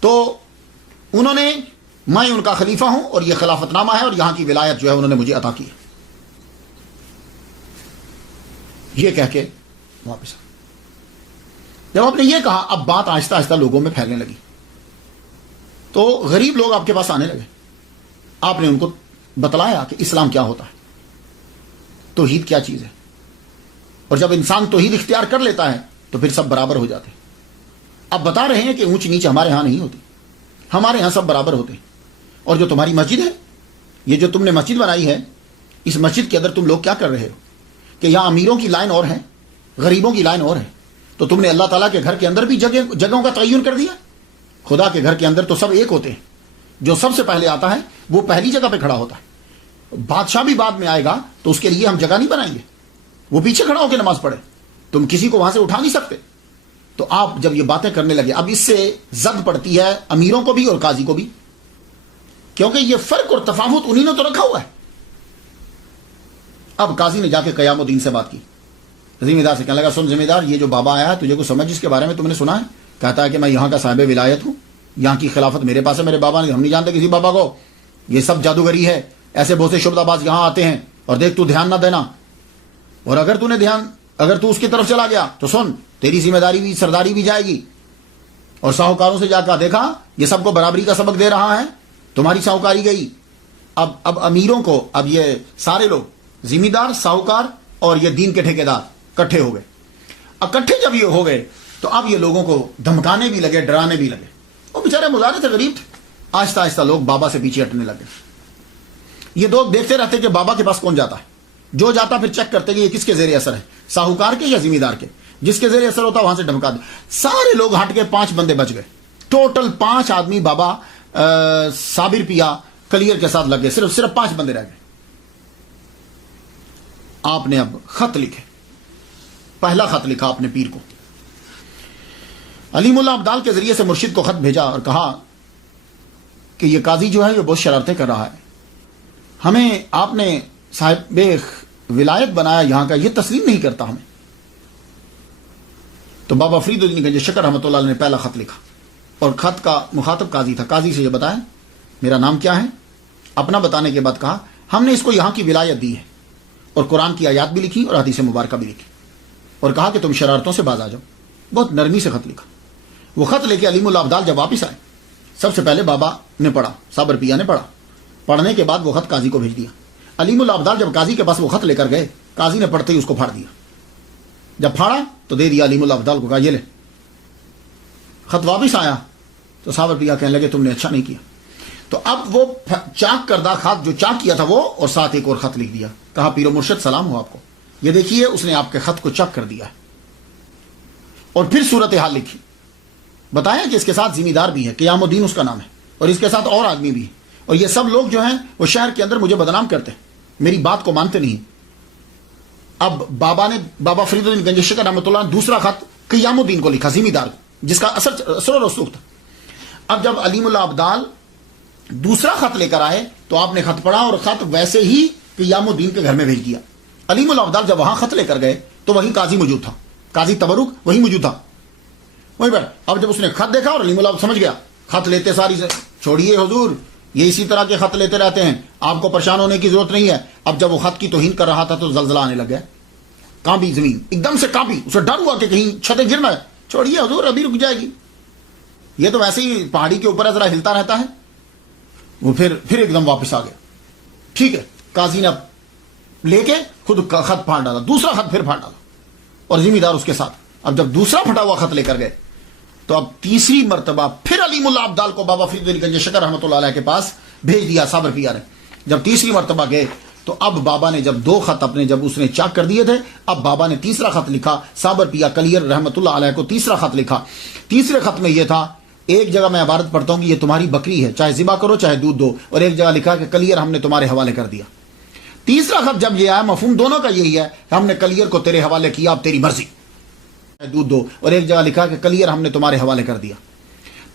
تو انہوں نے، میں ان کا خلیفہ ہوں اور یہ خلافت نامہ ہے اور یہاں کی ولایت جو ہے انہوں نے مجھے عطا کی ہے، یہ کہہ کے واپس آ۔ جب آپ نے یہ کہا اب بات آہستہ آہستہ لوگوں میں پھیلنے لگی، تو غریب لوگ آپ کے پاس آنے لگے، آپ نے ان کو بتلایا کہ اسلام کیا ہوتا ہے، توحید کیا چیز ہے، اور جب انسان توحید اختیار کر لیتا ہے تو پھر سب برابر ہو جاتے ہیں۔ اب بتا رہے ہیں کہ اونچ نیچ ہمارے ہاں نہیں ہوتی، ہمارے ہاں سب برابر ہوتے ہیں، اور جو تمہاری مسجد ہے، یہ جو تم نے مسجد بنائی ہے، اس مسجد کے اندر تم لوگ کیا کر رہے ہو کہ یہاں امیروں کی لائن اور ہے، غریبوں کی لائن اور ہے، تو تم نے اللہ تعالیٰ کے گھر کے اندر بھی جگہوں کا تعین کر دیا۔ خدا کے گھر کے اندر تو سب ایک ہوتے ہیں، جو سب سے پہلے آتا ہے وہ پہلی جگہ پہ کھڑا ہوتا ہے، بادشاہ بھی بعد میں آئے گا تو اس کے لیے ہم جگہ نہیں بنائیں گے، وہ پیچھے کھڑا ہو کے نماز پڑھے، تم کسی کو وہاں سے اٹھا نہیں سکتے۔ تو آپ جب یہ باتیں کرنے لگے، اب اس سے زد پڑتی ہے امیروں کو بھی اور قاضی کو بھی، کیونکہ یہ فرق اور تفاوت انہی نے تو رکھا ہوا ہے۔ اب قاضی نے جا کے قیام الدین سے بات کی، ذمہ دار سے کہنے لگا، سن ذمہ دار، یہ جو بابا آیا ہے تجھے کو سمجھ اس کے بارے میں تم نے سنا ہے؟ کہتا ہے کہ میں یہاں کا صاحب ولایت ہوں، یہاں کی خلافت میرے پاس ہے، میرے بابا نے، ہم نہیں جانتے کسی بابا کو، یہ سب جادوگری ہے، ایسے بہت سے شبدہ باز یہاں آتے ہیں، اور دیکھ تو دھیان نہ دینا، اور اگر تو اس کی طرف چلا گیا تو سن تیری ذمہ داری بھی، سرداری بھی جائے گی۔ اور ساہوکاروں سے جا کر دیکھا یہ سب کو برابری کا سبق دے رہا ہے، تمہاری ساہوکاری گئی۔ اب امیروں کو، اب یہ سارے لوگ ذمہ دار، ساہوکار اور یہ دین کے ٹھیکیدار اکٹھے ہو گئے۔ اکٹھے جب یہ ہو گئے تو اب یہ لوگوں کو دھمکانے بھی لگے، ڈرانے بھی لگے، وہ بیچارے مظاہرے تھے، غریب تھے، آہستہ آہستہ لوگ بابا سے پیچھے ہٹنے لگے۔ یہ لوگ دیکھتے رہتے کہ بابا کے پاس کون جاتا ہے، جو جاتا پھر چیک کرتے کہ یہ کس کے زیر اثر ہے، ساہوکار کے یا ذمہ دار کے، جس کے زیر اثر ہوتا وہاں سے دھمکا دے۔ سارے لوگ ہٹ کے 5 بندے بچ گئے، ٹوٹل 5 آدمی بابا صابر پیا کلیئر کے ساتھ لگ گئے، صرف 5 بندے رہ گئے۔ آپ نے اب خط لکھے، پہلا خط لکھا اپنے پیر کو، علیم اللہ ابدال کے ذریعے سے مرشد کو خط بھیجا اور کہا کہ یہ قاضی جو ہے یہ بہت شرارتیں کر رہا ہے، ہمیں آپ نے صاحب ولایت بنایا یہاں کا، یہ تسلیم نہیں کرتا ہمیں۔ تو بابا فرید الدین گنج شکر رحمۃ اللہ علیہ نے پہلا خط لکھا، اور خط کا مخاطب قاضی تھا، قاضی سے یہ بتایا میرا نام کیا ہے، اپنا بتانے کے بعد کہا ہم نے اس کو یہاں کی ولایت دی ہے، اور قرآن کی آیات بھی لکھی اور حدیث مبارکہ بھی لکھی، اور کہا کہ تم شرارتوں سے باز آ جاؤ۔ بہت نرمی سے خط لکھا۔ وہ خط لے کے علیم اللہ ابدال جب واپس آئے، سب سے پہلے بابا نے پڑھا، صابر پیا نے پڑھا، پڑھنے کے بعد وہ خط قاضی کو بھیج دیا۔ علیم اللہ ابدال جب قاضی کے پاس وہ خط لے کر گئے، قاضی نے پڑھتے ہی اس کو پھاڑ دیا، جب پھاڑا تو دے دیا علیم اللہ ابدال کو، کہا یہ لے۔ خط واپس آیا تو صابر پیا کہنے لگے تم نے اچھا نہیں کیا، تو اب وہ چاک کردہ خط جو چاک کیا تھا وہ، اور ساتھ ایک اور خط لکھ دیا، کہا پیر و مرشد سلام ہو آپ کو، یہ دیکھیے اس نے آپ کے خط کو چاک کر دیا ہے، اور پھر صورتحال لکھی، بتایا کہ اس کے ساتھ ذمہ دار بھی ہے، قیام الدین اس کا نام ہے، اور اس کے ساتھ اور آدمی بھی ہے، اور یہ سب لوگ جو ہیں وہ شہر کے اندر مجھے بدنام کرتے ہیں، میری بات کو مانتے نہیں۔ اب بابا فرید الدین گنج شکر رحمۃ اللہ نے دوسرا خط قیام الدین کو لکھا، ذمہ دار کو، جس کا اثر و رسوخ تھا۔ اب جب علیم اللہ ابدال دوسرا خط لے کر آئے تو آپ نے خط پڑھا، اور خط ویسے ہی قیام الدین کے گھر میں بھیج دیا۔ علیم اللہ ابدال جب وہاں خط لے کر گئے تو وہیں قاضی موجود تھا، قاضی تبرک وہیں موجود تھا، وہیں پر۔ اب جب اس نے خط دیکھا اور علیم اللہ سمجھ گیا، خط لیتے ساری سے چھوڑیے حضور، یہ اسی طرح کے خط لیتے رہتے ہیں، آپ کو پریشان ہونے کی ضرورت نہیں ہے۔ اب جب وہ خط کی توہین کر رہا تھا تو زلزلہ آنے لگ گیا، کانپی زمین، ایک دم سے کانپی، اسے ڈر ہوا کہ کہیں چھتیں گرنا ہے، چھوڑیے حضور ابھی رک جائے گی، یہ تو ویسے ہی پہاڑی کے اوپر ذرا ہلتا رہتا ہے۔ وہ پھر ایک دم واپس آ گیا، ٹھیک ہے۔ قاضی نے اب لے کے خود خط پھاڑ ڈالا، دوسرا خط پھر پھاڑ ڈالا، اور ذمہ دار اس کے ساتھ۔ اب جب دوسرا پھٹا ہوا خط لے کر گئے تو اب تیسری مرتبہ پھر علیم اللہ ابدال کو بابا فرید الدین گنج شکر رحمۃ اللہ علیہ کے پاس بھیج دیا صابر پیا نے۔ جب تیسری مرتبہ گئے تو اب بابا نے جب 2 خط اپنے جب اس نے چاک کر دیے تھے، اب بابا نے تیسرا خط لکھا، صابر پیا کلیئر رحمۃ اللہ علیہ کو تیسرا خط لکھا۔ تیسرے خط میں یہ تھا، ایک جگہ میں عبارت پڑھتا ہوں کہ یہ تمہاری بکری ہے، چاہے ذبح کرو چاہے دودھ دو، اور ایک جگہ لکھا کہ کلیئر ہم نے تمہارے حوالے کر دیا۔ تیسرا خط جب یہ آیا مفہوم دونوں کا یہی ہے کہ ہم نے کلیئر کو تیرے حوالے کیا، اب تیری مرضی، دودھ دو، اور ایک جگہ لکھا کہ کلیئر ہم نے تمہارے حوالے کر دیا۔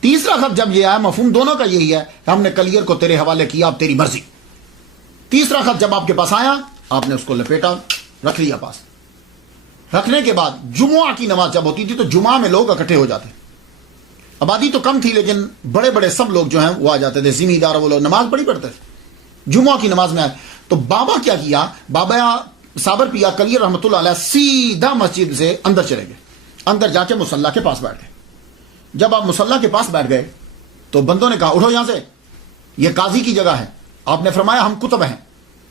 تیسرا خط جب یہ آیا مفہوم دونوں کا یہی ہے کہ ہم نے کلیئر کو تیرے حوالے کیا، اب تیری مرضی۔ تیسرا خط جب آپ کے پاس آیا، آپ نے اس کو لپیٹا، رکھ لیا پاس۔ رکھنے کے بعد جمعہ کی نماز جب ہوتی تھی تو جمعہ میں لوگ اکٹھے ہو جاتے، آبادی تو کم تھی لیکن بڑے بڑے سب لوگ جو ہیں وہ آ جاتے تھے، ذمہ دار وہ لوگ نماز بڑی پڑھتے تھے۔ جمعہ کی نماز میں آئے تو بابا کیا کیا، بابا صابر پیا کلیئر رحمۃ اللہ علیہ سیدھا مسجد سے اندر چلے گئے، اندر جا کے مصلی کے پاس بیٹھ گئے۔ جب آپ مصلی کے پاس بیٹھ گئے تو بندوں نے کہا اٹھو یہاں سے، یہ قاضی کی جگہ ہے۔ آپ نے فرمایا ہم کتب ہیں،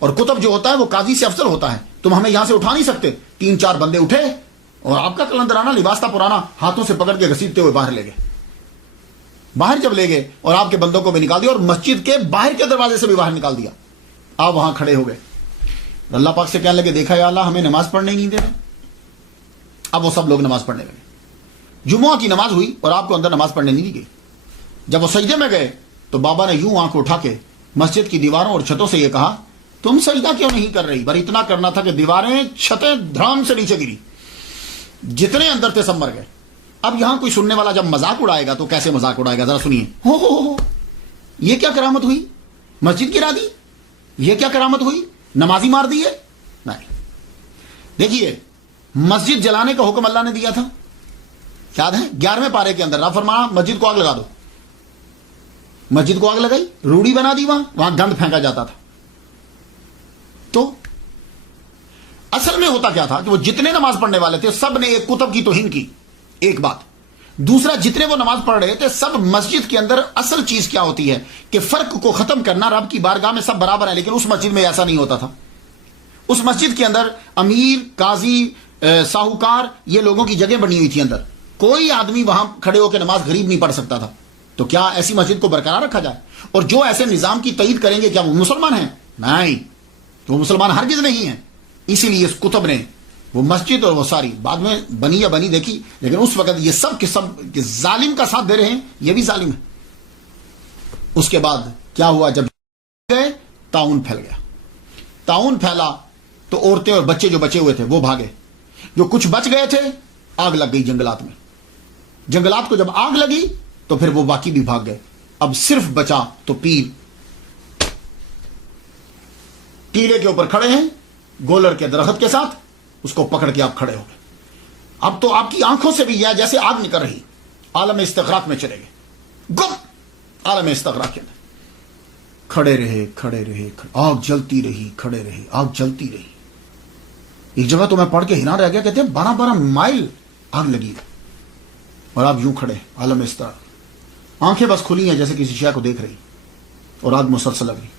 اور کتب جو ہوتا ہے وہ قاضی سے افضل ہوتا ہے، تم ہمیں یہاں سے اٹھا نہیں سکتے۔ 3-4 بندے اٹھے اور آپ کا کلندرانہ لباس تھا پرانا، ہاتھوں سے پکڑ کے گھسیٹتے ہوئے باہر لے گئے۔ باہر جب لے گئے اور آپ کے بندوں کو بھی نکال دیا اور مسجد کے باہر کے دروازے سے بھی باہر نکال دیا۔ آپ وہاں کھڑے ہو گئے، اللہ پاک سے کہنے لگے دیکھا یا اللہ ہمیں نماز پڑھنے ہی نہیں دے رہے۔ اب وہ سب لوگ نماز پڑھنے لگے۔ جمعہ کی نماز ہوئی اور آپ کو اندر نماز پڑھنے نہیں دی گئی۔ جب وہ سجدے میں گئے تو بابا نے یوں آنکھ اٹھا کے مسجد کی دیواروں اور چھتوں سے یہ کہا تم سجدہ کیوں نہیں کر رہی؟ پر اتنا کرنا تھا کہ دیواریں چھتیں دھڑام سے نیچے گری، جتنے اندر تھے سب مر گئے۔ اب یہاں کوئی سننے والا جب مذاق اڑائے گا تو کیسے مذاق اڑائے گا، ذرا سنیے۔ ہو یہ کیا کرامت ہوئی؟ مسجد گرا دی؟ یہ کیا کرامت ہوئی؟ نمازی مار دیے؟ نہیں، دیکھیے مسجد جلانے کا حکم اللہ نے دیا تھا، یاد ہے 11ویں پارے کے اندر، رب فرمایا مسجد کو آگ لگا دو۔ مسجد کو آگ لگائی، روڑی بنا دی، وہاں گند پھینکا جاتا تھا۔ تو اصل میں ہوتا کیا تھا کہ وہ جتنے نماز پڑھنے والے تھے سب نے ایک کتب کی توہین کی، ایک بات۔ دوسرا، جتنے وہ نماز پڑھ رہے تھے سب مسجد کے اندر اصل چیز کیا ہوتی ہے کہ فرق کو ختم کرنا، رب کی بارگاہ میں سب برابر ہیں، لیکن اس مسجد میں ایسا نہیں ہوتا تھا۔ اس مسجد کے اندر امیر، قاضی، ساہوکار، یہ لوگوں کی جگہ بنی ہوئی تھی اندر، کوئی آدمی وہاں کھڑے ہو کے نماز غریب نہیں پڑھ سکتا تھا۔ تو کیا ایسی مسجد کو برقرار رکھا جائے؟ اور جو ایسے نظام کی تائید کریں گے کیا وہ مسلمان ہیں؟ نہیں، وہ مسلمان ہرگز نہیں ہیں۔ اسی لیے اس کتب نے وہ مسجد اور وہ ساری بعد میں بنی یا بنی دیکھی، لیکن اس وقت یہ سب کے سب ظالم کا ساتھ دے رہے ہیں، یہ بھی ظالم ہے۔ اس کے بعد کیا ہوا، جب گئے طاعون پھیل گیا۔ طاعون پھیلا تو عورتیں اور بچے جو بچے ہوئے تھے وہ بھاگے، جو کچھ بچ گئے تھے آگ لگ گئی جنگلات میں۔ جنگلات کو جب آگ لگی تو پھر وہ باقی بھی بھاگ گئے۔ اب صرف بچا تو پیر ٹیلے کے اوپر کھڑے ہیں گولر کے درخت کے ساتھ، اس کو پکڑ کے آپ کھڑے ہو گئے۔ اب تو آپ کی آنکھوں سے بھی یہ جیسے آگ نکل رہی، عالم استغراق میں چلے گئے، گم عالم استغراق کے اندر کھڑے رہے کھڑے رہے، آگ جلتی رہی، کھڑے رہے، آگ جلتی رہی۔ ایک جگہ تو میں پڑھ کے حیران رہ گیا، کہتے ہیں 12 مائل آگ لگی اور آپ یوں کھڑے، عالم استغراق، آنکھیں بس کھلی ہیں جیسے کسی شے کو دیکھ رہی، اور آگ مسلسل لگ رہی۔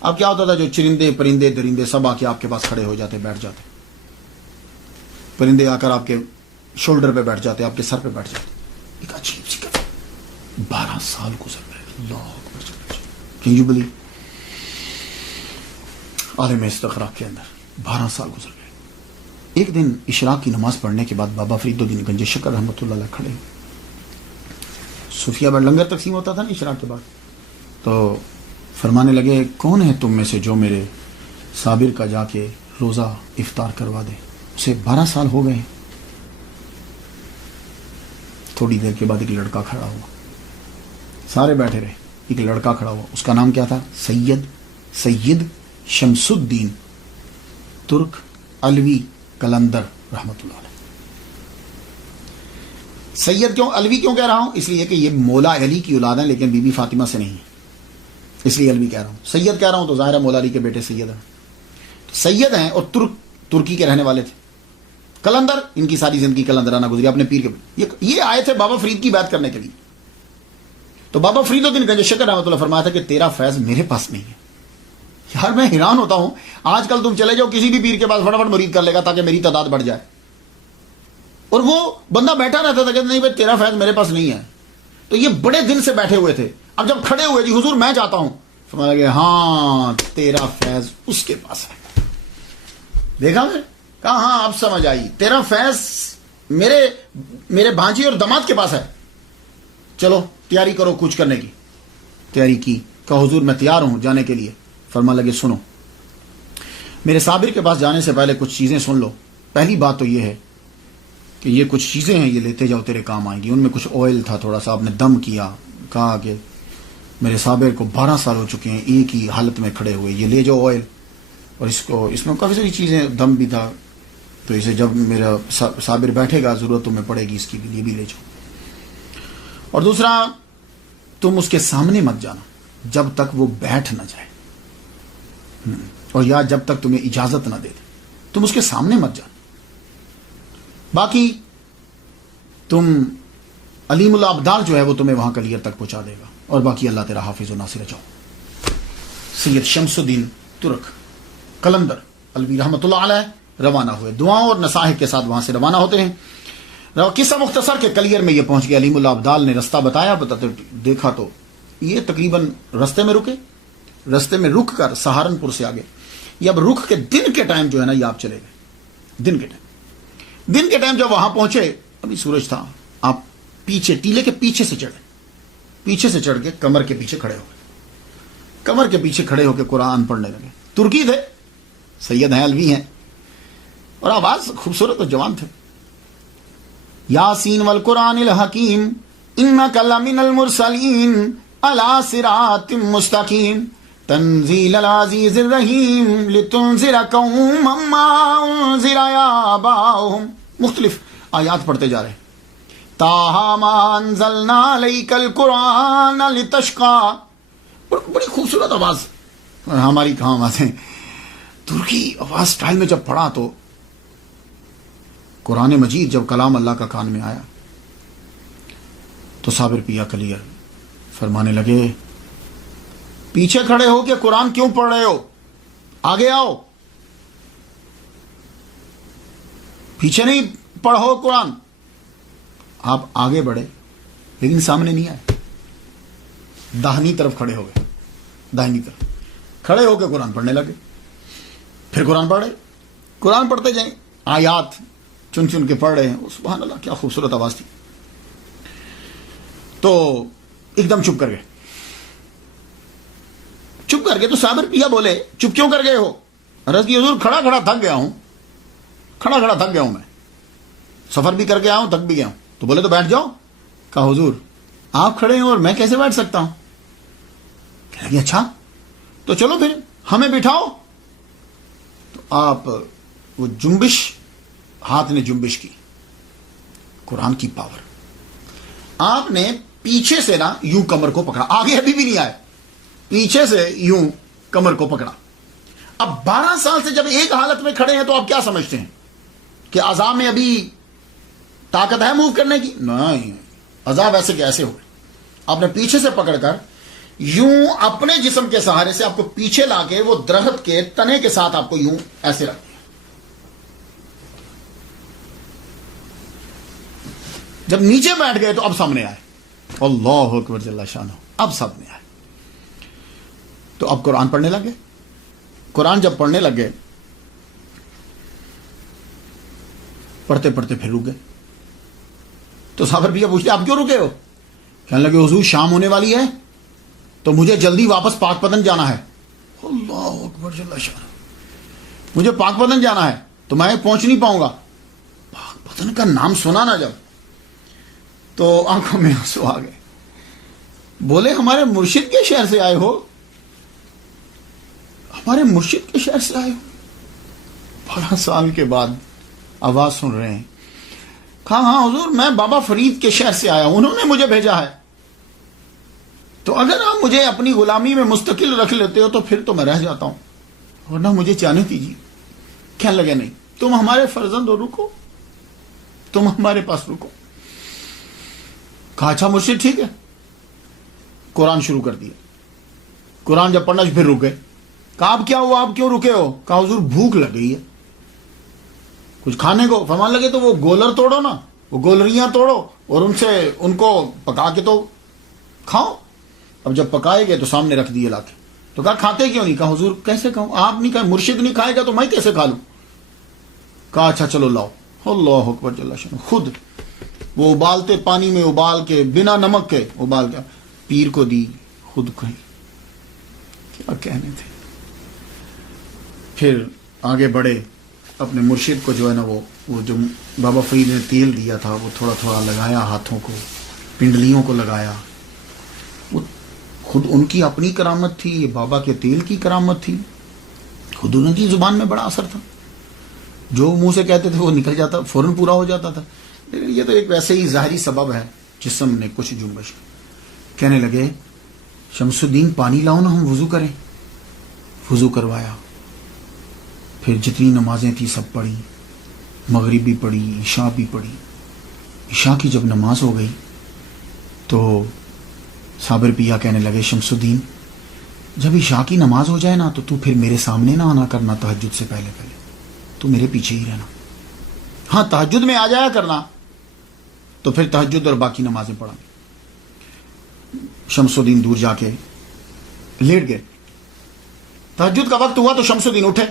اب کیا ہوتا تھا، جو چرندے پرندے درندے سب آ کے آپ کے پاس کھڑے ہو جاتے، بیٹھ جاتے، پرندے آ کر آپ کے شولڈر پہ بیٹھ جاتے، آپ کے سر پہ بیٹھ جاتے۔ ایک عجیب سی کہانی، 12 سال گزر گئے، اللہ اکبر، کین یو بلیو؟ عالم استغراق کے اندر 12 سال گزر گئے۔ ایک دن اشراق کی نماز پڑھنے کے بعد بابا فرید الدین گنج شکر رحمۃ اللہ علیہ کھڑے، صوفیہ بڑھ لنگر تقسیم ہوتا تھا نا اشراق کے بعد، تو فرمانے لگے کون ہے تم میں سے جو میرے صابر کا جا کے روزہ افطار کروا دے؟ اسے 12 سال ہو گئے۔ تھوڑی دیر کے بعد ایک لڑکا کھڑا ہوا، سارے بیٹھے رہے، ایک لڑکا کھڑا ہوا، اس کا نام کیا تھا؟ سید شمس الدین ترک علوی کلندر رحمۃ اللہ علیہ۔ سید کیوں علوی کیوں کہہ رہا ہوں؟ اس لیے کہ یہ مولا علی کی اولاد ہیں لیکن بی بی فاطمہ سے نہیں ہے، اس لیے علوی کہہ رہا ہوں۔ سید کہہ رہا ہوں تو ظاہر ہے مولا علی کے بیٹے سید ہیں، سید ہیں، اور ترکی کے رہنے والے تھے۔ کلندر، ان کی ساری زندگی کلندرانہ گزری اپنے پیر کے۔ یہ آئے تھے بابا فرید کی بات کرنے کے لیے، تو بابا فرید الدین گنج شکر رحمۃ اللہ فرمایا تھا کہ تیرا فیض میرے پاس نہیں ہے۔ یار میں حیران ہوتا ہوں، آج کل تم چلے جاؤ کسی بھی پیر کے پاس، فٹافٹ مرید کر لے گا تاکہ میری تعداد بڑھ جائے، اور وہ بندہ بیٹھا رہتا تھا کہ نہیں بھائی تیرا فیض میرے پاس نہیں ہے۔ تو یہ بڑے دن سے بیٹھے ہوئے تھے، اب جب کھڑے ہوئے جی حضور میں چاہتا ہوں، فرمایا کہ ہاں تیرا فیض اس کے پاس ہے۔ دیکھا میں کہا ہاں اب سمجھ آئی، تیرا فیض میرے بھانجی اور داماد کے پاس ہے، چلو تیاری کرو کچھ کرنے کی۔ تیاری کی، کہا حضور میں تیار ہوں جانے کے لیے۔ فرما لگے سنو، میرے صابر کے پاس جانے سے پہلے کچھ چیزیں سن لو. پہلی بات تو یہ ہے کہ یہ کچھ چیزیں ہیں، یہ لیتے جاؤ، تیرے کام آئیں گی. ان میں کچھ آئل تھا، تھوڑا سا آپ نے دم کیا، کہا کہ میرے صابر کو 12 سال ہو چکے ہیں ایک ہی حالت میں کھڑے ہوئے، یہ لے جاؤ آئل. اور اس میں کافی ساری چیزیں، دم بھی تھا، تو اسے جب میرا صابر بیٹھے گا ضرورت تمہیں پڑے گی اس کی، یہ بھی لے جاؤ. اور دوسرا، تم اس کے سامنے مت جانا جب تک وہ بیٹھ نہ جائے، اور یا جب تک تمہیں اجازت نہ دے دے، تم اس کے سامنے مت جانا. باقی تم علیم الابدال جو ہے وہ تمہیں وہاں کلیئر تک پہنچا دے گا، اور باقی اللہ تیرا حافظ و ناصر. جاؤ. سید شمس الدین ترک قلندر الوی رحمۃ اللہ علیہ روانہ ہوئے، دعاؤں اور نصائح کے ساتھ وہاں سے روانہ ہوتے ہیں. قصہ مختصر کے کلیئر میں یہ پہنچ گیا. علیم الابدال نے رستہ بتایا، دیکھا تو یہ تقریباً رستے میں رکے، رستے میں رک کر سہارنپور سے آگے. یہ اب رک کے دن کے ٹائم جو ہے نا، یہ آپ چلے گئے دن کے ٹائم جب وہاں پہنچے، ابھی سورج تھا، آپ پیچھے ٹیلے کے پیچھے سے چڑھ کے کمر کے پیچھے کھڑے ہو کے قرآن پڑھنے لگے. ترکی تھے، سید ہیں، الوی ہیں، اور آواز خوبصورت اور جوان تھے. یاسین والقرآن الحکیم انک لمن المرسلین علی صراط مستقیم تنزیل العزیز الرحیم لتنذر قوما ما انذر آباؤہم. مختلف آیات پڑھتے جا رہے. تاہا ما انزلنا علیک القرآن لتشقا. بڑی خوبصورت آواز، ہماری کہاں باتیں. ترکی آواز سٹائل میں جب پڑھا تو قرآن مجید جب کلام اللہ کا کان میں آیا تو صابر پیا کلیئر فرمانے لگے، پیچھے کھڑے ہو کے قرآن کیوں پڑھ رہے ہو؟ آگے آؤ. پیچھے نہیں پڑھو قرآن. آپ آگے بڑھے لیکن سامنے نہیں آئے، داہنی طرف کھڑے ہو گئے، داہنی طرف کھڑے ہو کے قرآن پڑھنے لگے. پھر قرآن پڑھ رہے، قرآن پڑھتے جائیں، آیات چن چن کے پڑھ رہے ہیں. سبحان اللہ، کیا خوبصورت آواز تھی. تو ایک دم چپ کر گئے تو صابر پیا بولے، چپ کیوں کر گئے ہو؟ عرض کی حضور کھڑا کھڑا تھک گیا ہوں میں، سفر بھی کر کے آیا ہوں، تھک بھی گیا ہوں. تو بولے تو بیٹھ جاؤ. کہا حضور آپ کھڑے ہیں اور میں کیسے بیٹھ سکتا ہوں؟ کہنے لگے اچھا تو چلو پھر ہمیں بٹھاؤ. تو آپ وہ جنبش، ہاتھ نے جنبش کی، قرآن کی پاور. آپ نے پیچھے سے نا یوں کمر کو پکڑا، آگے ابھی بھی نہیں آئے، پیچھے سے یوں کمر کو پکڑا. اب 12 سال سے جب ایک حالت میں کھڑے ہیں تو آپ کیا سمجھتے ہیں کہ اعضاء میں ابھی طاقت ہے موو کرنے کی؟ نہیں، اعضاء ایسے کہ ایسے ہو گئے. آپ نے پیچھے سے پکڑ کر یوں اپنے جسم کے سہارے سے آپ کو پیچھے لا کے وہ درخت کے تنے کے ساتھ آپ کو یوں ایسے رکھ دیا. جب نیچے بیٹھ گئے تو اب سامنے آئے. اللہ اکبر جل شانہ، اب سامنے آئے. تو اب قرآن پڑھنے لگے. قرآن جب پڑھنے لگے، پڑھتے پڑھتے پھر رک گئے. تو صابر بھیا پوچھتے آپ کیوں رکے ہو؟ کہنے لگے حضور شام ہونے والی ہے تو مجھے جلدی واپس پاک پتن جانا ہے. اللہ اکبر جل شانہ، مجھے پاک پتن جانا ہے تو میں پہنچ نہیں پاؤں گا. پاک پتن کا نام سنا نا جب تو آنکھوں میں آنسو آ گئے. بولے ہمارے مرشد کے شہر سے آئے ہو؟ ہمارے مرشد کے شہر سے آئے ہو؟ 12 سال کے بعد آواز سن رہے ہیں. کہا ہاں حضور میں بابا فرید کے شہر سے آیا ہوں، انہوں نے مجھے بھیجا ہے. تو اگر آپ مجھے اپنی غلامی میں مستقل رکھ لیتے ہو تو پھر تو میں رہ جاتا ہوں، ورنہ مجھے جانے دیجیے. کہنے لگے نہیں، تم ہمارے فرزند ہو، رکو، تم ہمارے پاس رکو. کہا اچھا مرشد ٹھیک ہے. قرآن شروع کر دیا. قرآن جب پڑھنا پھر رک گئے. کہا اب کیا ہوا، آپ کیوں رکے ہو؟ کہا حضور بھوک لگ گئی ہے کچھ کھانے کو. فرمان لگے تو وہ گولر توڑو نا، وہ گولریاں توڑو اور ان کو پکا کے تو کھاؤ. اب جب پکائے گئے تو سامنے رکھ دیے لا کے. تو کہا کھاتے کیوں نہیں؟ کہا حضور کیسے کھاؤں، آپ نہیں کھائے، مرشد نہیں کھائے گا تو میں کیسے کھا لوں؟ کہا اچھا چلو لاؤ. اللہ اکبر جل شانہ، خود وہ ابالتے پانی میں ابال کے بنا نمک کے ابال کے پیر کو دی، خود کہیں. کیا کہنے تھے. پھر آگے بڑھے، اپنے مرشد کو جو ہے نا وہ جو بابا فرید نے تیل دیا تھا وہ تھوڑا تھوڑا لگایا، ہاتھوں کو، پنڈلیوں کو لگایا. وہ خود ان کی اپنی کرامت تھی، یہ بابا کے تیل کی کرامت تھی. خود ان کی زبان میں بڑا اثر تھا، جو منہ سے کہتے تھے وہ نکل جاتا، فوراً پورا ہو جاتا تھا. لیکن یہ تو ایک ویسے ہی ظاہری سبب ہے، جسم نے کچھ جنبش. کہنے لگے شمس الدین پانی لاؤ نا، ہم وضو کریں. وضو کروایا، پھر جتنی نمازیں تھیں سب پڑھی، مغرب بھی پڑھی، عشاء بھی پڑھی. عشاء کی جب نماز ہو گئی تو صابر پیا کہنے لگے شمس الدین جب عشاء کی نماز ہو جائے نا تو پھر میرے سامنے نہ آنا کرنا، تہجد سے پہلے تو میرے پیچھے ہی رہنا. ہاں تہجد میں آ جایا کرنا، تو پھر تہجد اور باقی نمازیں پڑھا. شمس الدین دور جا کے لیٹ گئے. تہجد کا وقت ہوا تو شمس الدین اٹھے.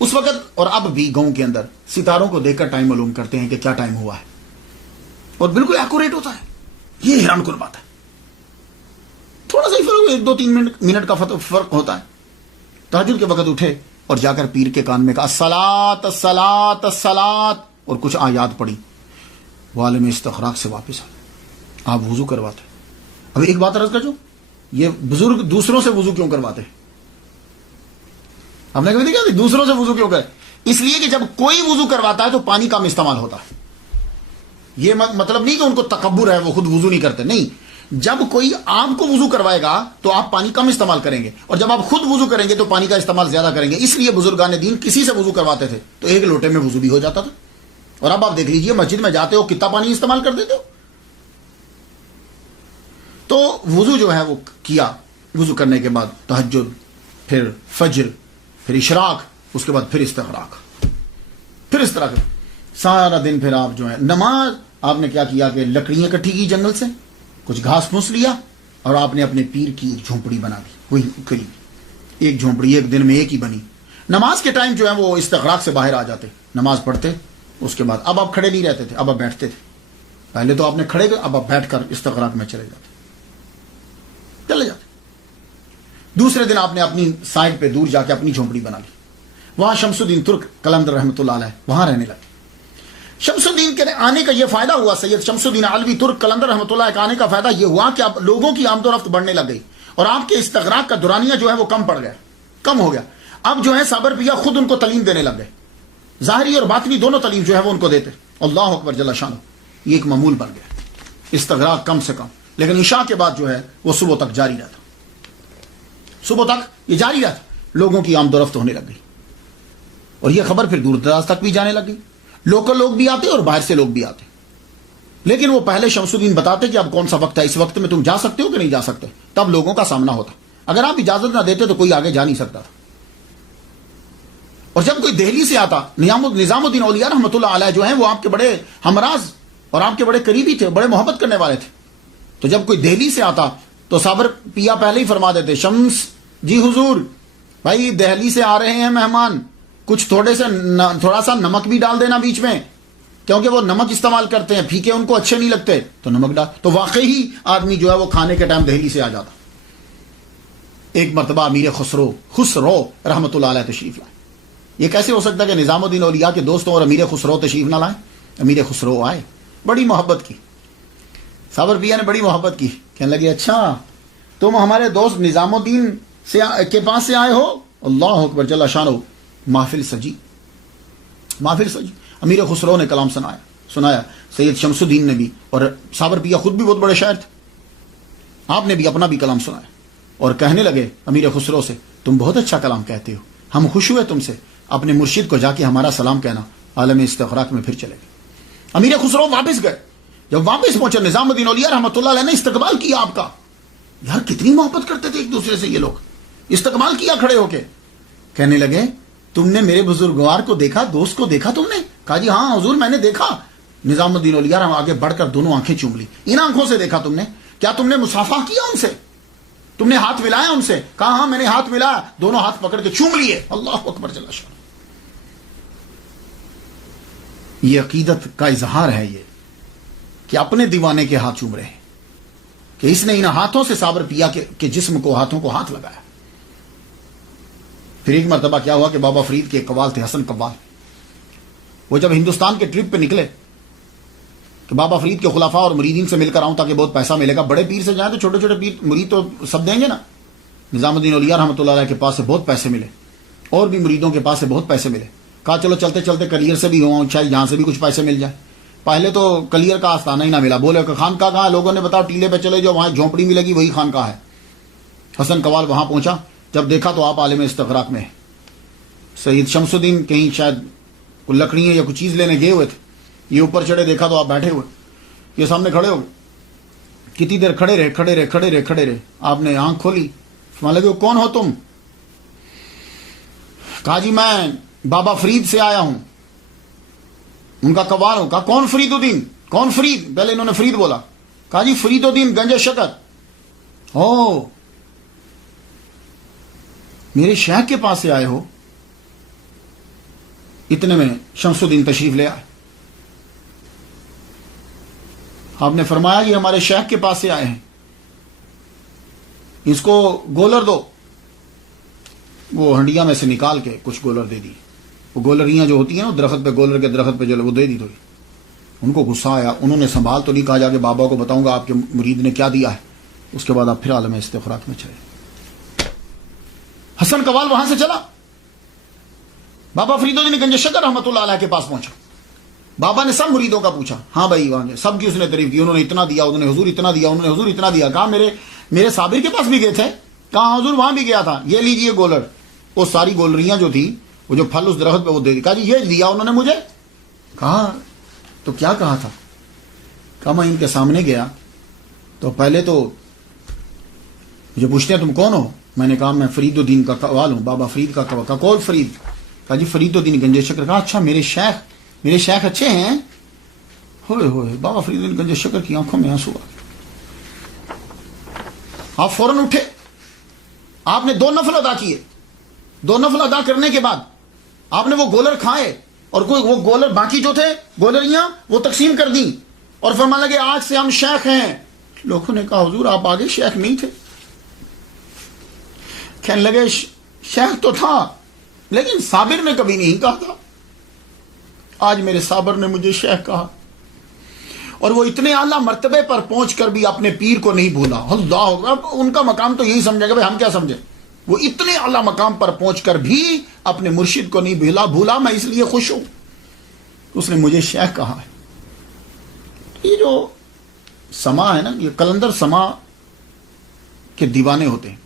اس وقت اور اب بھی گاؤں کے اندر ستاروں کو دیکھ کر ٹائم معلوم کرتے ہیں کہ کیا ٹائم ہوا ہے، اور بالکل ایکوریٹ ہوتا ہے. یہ حیران کن بات ہے. تھوڑا سا ہی فرق، 1-2-3 منٹ کا فرق ہوتا ہے. تہجد کے وقت اٹھے اور جا کر پیر کے کان میں کہا الصلاۃ الصلاۃ الصلاۃ، اور کچھ آیات پڑھی. وہ عالم استخراج سے واپس آئے. آپ وضو کرواتے. اب ایک بات عرض کر، جو یہ بزرگ دوسروں سے وضو کیوں کرواتے؟ ہم نے کبھی دیکھا دوسروں سے وضو کیوں کرے؟ اس لیے کہ جب کوئی وضو کرواتا ہے تو پانی کم استعمال ہوتا ہے. یہ مطلب نہیں کہ ان کو تکبر ہے، وہ خود وضو نہیں کرتے، نہیں. جب کوئی آپ کو وضو کروائے گا تو آپ پانی کم استعمال کریں گے، اور جب آپ خود وضو کریں گے تو پانی کا استعمال زیادہ کریں گے. اس لیے بزرگان دین کسی سے وضو کرواتے تھے تو ایک لوٹے میں وضو بھی ہو جاتا تھا. اور اب آپ دیکھ لیجئے مسجد میں جاتے ہو کتنا پانی استعمال کر دیتے ہو. تو وضو جو ہے وہ کیا. وضو کرنے کے بعد تہجد، پھر فجر، پھر اشراق، اس کے بعد پھر استغراق. پھر اس طرح سارا دن پھر آپ جو ہے نماز. آپ نے کیا کیا کہ لکڑیاں کٹھی کی جنگل سے، کچھ گھاس پھوس لیا، اور آپ نے اپنے پیر کی ایک جھونپڑی بنا دی. وہی کری ایک جھونپڑی، ایک دن میں ایک ہی بنی. نماز کے ٹائم جو ہے وہ استغراق سے باہر آ جاتے، نماز پڑھتے. اس کے بعد اب آپ کھڑے نہیں رہتے تھے، اب آپ بیٹھتے تھے. پہلے تو آپ نے کھڑے گئے، اب آپ بیٹھ کر استغراق میں چلے جاتے. دوسرے دن آپ نے اپنی سائڈ پہ دور جا کے اپنی جھونپڑی بنا لی. وہاں شمس الدین ترک قلندر رحمۃ اللہ علیہ وہاں رہنے لگے. شمس الدین کے آنے کا یہ فائدہ ہوا، سید شمس الدین علوی ترک قلندر رحمۃ اللہ کے آنے کا فائدہ یہ ہوا کہ اب لوگوں کی آمد و رفت بڑھنے لگ گئی، اور آپ کے استغراق کا دورانیہ جو ہے وہ کم ہو گیا. اب جو ہے صابر پیا خود ان کو تعلیم دینے لگ گئے، ظاہری اور باطنی دونوں تعلیم جو ہے وہ ان کو دیتے. اللہ اکبر جل شانہ. یہ ایک معمول بن گیا، استغراق کم سے کم. لیکن عشاء کے بعد جو ہے وہ صبح تک جاری رہتا. صبح تک یہ جاری رہتا، لوگوں کی آمد و رفت ہونے لگ گئی، اور یہ خبر پھر دور دراز تک بھی جانے لگ گئی. لوکل لوگ بھی آتے اور باہر سے لوگ بھی آتے. لیکن وہ پہلے شمس الدین بتاتے کہ اب کون سا وقت ہے، اس وقت میں تم جا سکتے ہو کہ نہیں جا سکتے. تب لوگوں کا سامنا ہوتا. اگر آپ اجازت نہ دیتے تو کوئی آگے جا نہیں سکتا تھا. اور جب کوئی دہلی سے آتا، نظام الدین اولیاء رحمۃ اللہ علیہ جو ہیں وہ آپ کے بڑے ہمراز اور آپ کے بڑے قریبی تھے، بڑے محبت کرنے والے تھے. تو جب کوئی دہلی سے آتا تو صابر پیا پہلے ہی فرما دیتے شمس جی حضور بھائی دہلی سے آ رہے ہیں مہمان، کچھ تھوڑا سا نمک بھی ڈال دینا بیچ میں، کیونکہ وہ نمک استعمال کرتے ہیں، پھیکے ان کو اچھے نہیں لگتے تو نمک ڈال. تو واقعی آدمی جو ہے وہ کھانے کے ٹائم دہلی سے آ جاتا. ایک مرتبہ امیر خسرو رحمۃ اللہ علیہ تشریف لائے. یہ کیسے ہو سکتا ہے کہ نظام الدین اولیاء کے دوستوں اور امیر خسرو تشریف نہ لائیں؟ امیر خسرو آئے، بڑی محبت کی. صابر پیا نے بڑی محبت کی. کہنے لگے اچھا تم ہمارے دوست نظام الدین کے پاس سے آئے ہو؟ اللہ اکبر جل شانہ. محفل سجی. امیر خسرو نے کلام سنایا. سید شمس الدین نے بھی، اور صابر پیا خود بھی بہت بڑے شاعر تھے، آپ نے بھی اپنا بھی کلام سنایا. اور کہنے لگے امیر خسرو سے تم بہت اچھا کلام کہتے ہو، ہم خوش ہوئے تم سے، اپنے مرشد کو جا کے ہمارا سلام کہنا. عالم استغراق میں پھر چلے گئے. امیر خسرو واپس گئے. جب واپس پہنچے نظام الدین اولیاء رحمۃ اللہ علیہ نے استقبال کیا آپ کا. یار کتنی محبت کرتے تھے ایک دوسرے سے یہ لوگ. استقبال کیا کھڑے ہو کے. کہنے لگے تم نے میرے بزرگوار کو دیکھا، دوست کو دیکھا تم نے؟ کہا جی ہاں حضور میں نے دیکھا. نظام الدین اولیاء آگے بڑھ کر دونوں آنکھیں چوم لی. ان آنکھوں سے دیکھا تم نے؟ کیا تم نے مصافحہ کیا ان سے؟ تم نے ہاتھ ملایا ان سے؟ کہا ہاں میں نے ہاتھ ملایا. دونوں ہاتھ پکڑ کے چوم لیے. اللہ اکبر جل شانہ. یہ عقیدت کا اظہار ہے یہ کہ اپنے دیوانے کے ہاتھ چوم رہے ہیں، کہ اس نے ان ہاتھوں سے صابر پیا کے جسم کو، ہاتھوں کو ہاتھ لگایا. پھر ایک مرتبہ کیا ہوا کہ بابا فرید کے ایک قوال تھے، حسن قوال، وہ جب ہندوستان کے ٹرپ پہ نکلے کہ بابا فرید کے خلفاء اور مریدین سے مل کر آؤں تاکہ بہت پیسہ ملے گا، بڑے پیر سے جائیں تو چھوٹے چھوٹے پیر مرید تو سب دیں گے نا. نظام الدین اولیاء رحمۃ اللہ علیہ کے پاس سے بہت پیسے ملے، اور بھی مریدوں کے پاس سے بہت پیسے ملے. کہا چلو چلتے چلتے کلیئر سے بھی ہوں، چاہے یہاں سے بھی کچھ پیسے مل جائے. پہلے تو کلیئر کا آستانہ ہی نہ ملا، بولے کہ خانقاہ کہاں؟ لوگوں نے بتاؤ ٹیلے پہ چلے جو وہاں جھونپڑی ملے گی وہی خانقاہ ہے. حسن قوال وہاں پہنچا، جب دیکھا تو آپ عالم استغراق میں. سید شمس الدین کہیں شاید کوئی لکڑیاں یا کچھ چیز لینے گئے ہوئے تھے، یہ اوپر چڑھے، دیکھا تو آپ بیٹھے ہوئے، یہ سامنے کھڑے ہو گئے. کتنی دیر کھڑے رہے. آپ نے آنکھ کھولی، فرمانے لگے کون ہو تم؟ کہا جی میں بابا فرید سے آیا ہوں، ان کا قوال ہوں. کہا کون فرید الدین؟ کون فرید؟ پہلے انہوں نے فرید بولا. کہا جی فرید الدین گنج شکر. او میرے شیخ کے پاس سے آئے ہو؟ اتنے میں شمس الدین تشریف لے آئے. آپ نے فرمایا یہ ہمارے شیخ کے پاس سے آئے ہیں، اس کو گولر دو. وہ ہنڈیا میں سے نکال کے کچھ گولر دے دی. وہ گولریاں جو ہوتی ہیں نا درخت پہ، گولر کے درخت پہ جو وہ دے دی تھوڑی. ان کو غصہ آیا، انہوں نے سنبھال تو نہیں، کہا جا کے بابا کو بتاؤں گا آپ کے مرید نے کیا دیا ہے. اس کے بعد آپ پھر عالم استغراق میں چلے. حسن قوال وہاں سے چلا، بابا فرید الدین گنج شکر رحمۃ اللہ علیہ کے پاس پہنچا. بابا نے سب مریدوں کا پوچھا، ہاں بھائی وہاں سب کی اس نے تعریف کی، انہوں نے اتنا دیا، انہوں نے حضور اتنا دیا، انہوں نے حضور اتنا دیا. کہا میرے صابر کے پاس بھی گئے تھے؟ کہا حضور وہاں بھی گیا تھا، یہ لیجئے گولر. وہ ساری گولریاں جو تھی، وہ جو پھل اس درخت پہ وہ دے دی. کہا جی یہ دیا انہوں نے مجھے. کہا تو کیا کہا تھا؟ کہا میں ان کے سامنے گیا تو پہلے تو مجھے پوچھتے ہیں تم کون ہو؟ میں نے کہا میں فرید الدین کا قوال ہوں، بابا فرید کا قوال. کہا کون فرید؟ کہا جی فرید الدین گنج شکر. کہا اچھا میرے شیخ اچھے ہیں؟ ہوئے ہوئے بابا فرید الدین گنج شکر کی آنکھوں میں آنسو آ گئے. آپ فوراً اٹھے، آپ نے 2 نفل ادا کیے. 2 نفل ادا کرنے کے بعد آپ نے وہ گولر کھائے، اور وہ گولر باقی جو تھے گولریاں وہ تقسیم کر دیں، اور فرمانے لگے آج سے ہم شیخ ہیں. لوگوں نے کہا حضور آپ آگے شیخ نہیں تھے. کہنے لگے شیخ تو تھا لیکن صابر نے کبھی نہیں کہا تھا، آج میرے صابر نے مجھے شیخ کہا. اور وہ اتنے اعلیٰ مرتبے پر پہنچ کر بھی اپنے پیر کو نہیں بھولا. اللہ، اب ان کا مقام تو یہی سمجھے گا، ہم کیا سمجھے. وہ اتنے اعلیٰ مقام پر پہنچ کر بھی اپنے مرشد کو نہیں بھولا. میں اس لیے خوش ہوں، اس نے مجھے شیخ کہا ہے. یہ جو سما ہے نا، یہ قلندر سما کے دیوانے ہوتے ہیں.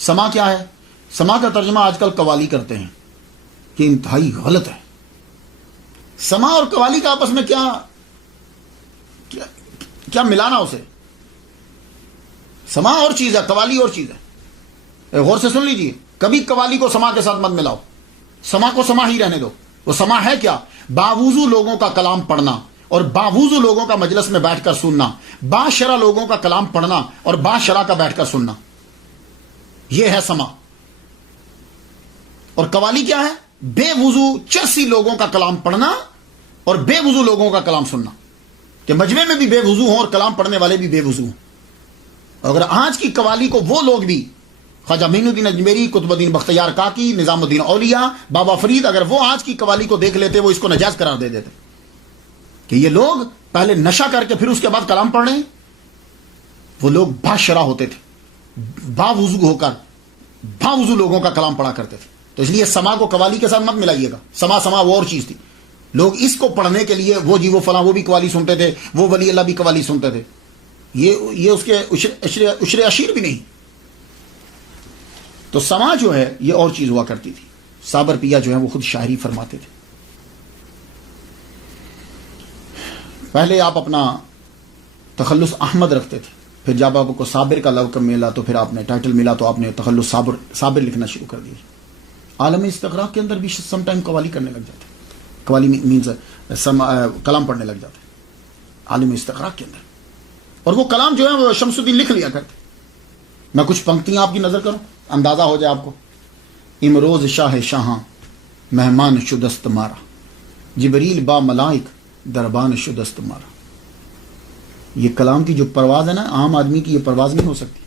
سما کیا ہے؟ سما کا ترجمہ آج کل قوالی کرتے ہیں، کہ انتہائی غلط ہے. سما اور قوالی کا آپس میں کیا ملانا اسے؟ سما اور چیز ہے، قوالی اور چیز ہے. غور سے سن لیجئے، کبھی قوالی کو سما کے ساتھ مت ملاؤ. سما کو سما ہی رہنے دو. وہ سما ہے کیا؟ باوضو لوگوں کا کلام پڑھنا اور باوضو لوگوں کا مجلس میں بیٹھ کر سننا، باشرع لوگوں کا کلام پڑھنا اور باشرع کا بیٹھ کر سننا، یہ ہے سما. اور قوالی کیا ہے؟ بے وضو چرسی لوگوں کا کلام پڑھنا اور بے وضو لوگوں کا کلام سننا، کہ مجمع میں بھی بے وضو ہوں اور کلام پڑھنے والے بھی بے وضو ہوں. اگر آج کی قوالی کو وہ لوگ بھی، خواجہ معین الدین اجمیری، قطب الدین بختیار کاکی، نظام الدین اولیاء، بابا فرید، اگر وہ آج کی قوالی کو دیکھ لیتے وہ اس کو ناجائز قرار دے دیتے کہ یہ لوگ پہلے نشہ کر کے پھر اس کے بعد کلام پڑھ رہے ہیں. وہ لوگ باشرع ہوتے تھے، باوضو ہو کر باوضو لوگوں کا کلام پڑھا کرتے تھے. تو اس لیے سما کو قوالی کے ساتھ مت ملائیے گا. سما وہ اور چیز تھی. لوگ اس کو پڑھنے کے لیے وہ فلاں وہ بھی قوالی سنتے تھے، وہ ولی اللہ بھی قوالی سنتے تھے. یہ اس کے عشر عشیر بھی نہیں. تو سما جو ہے یہ اور چیز ہوا کرتی تھی. صابر پیا جو ہے وہ خود شاعری فرماتے تھے. پہلے آپ اپنا تخلص احمد رکھتے تھے، پھر جب آپ کو صابر کا لقب ملا تو پھر آپ نے ٹائٹل ملا تو آپ نے تخلص صابر لکھنا شروع کر دیا. عالم استغراق کے اندر بھی سم ٹائم قوالی کرنے لگ جاتے، قوالی مینز کلام پڑھنے لگ جاتے عالم استغراق کے اندر. اور وہ کلام جو ہے وہ شمس الدین لکھ لیا کرتے. میں کچھ پنکتیاں آپ کی نظر کروں، اندازہ ہو جائے آپ کو. امروز شاہ شاہاں مہمان شدست مارا، جبریل با ملائک دربان شدست مارا. یہ کلام کی جو پرواز ہے نا، عام آدمی کی یہ پرواز نہیں ہو سکتی.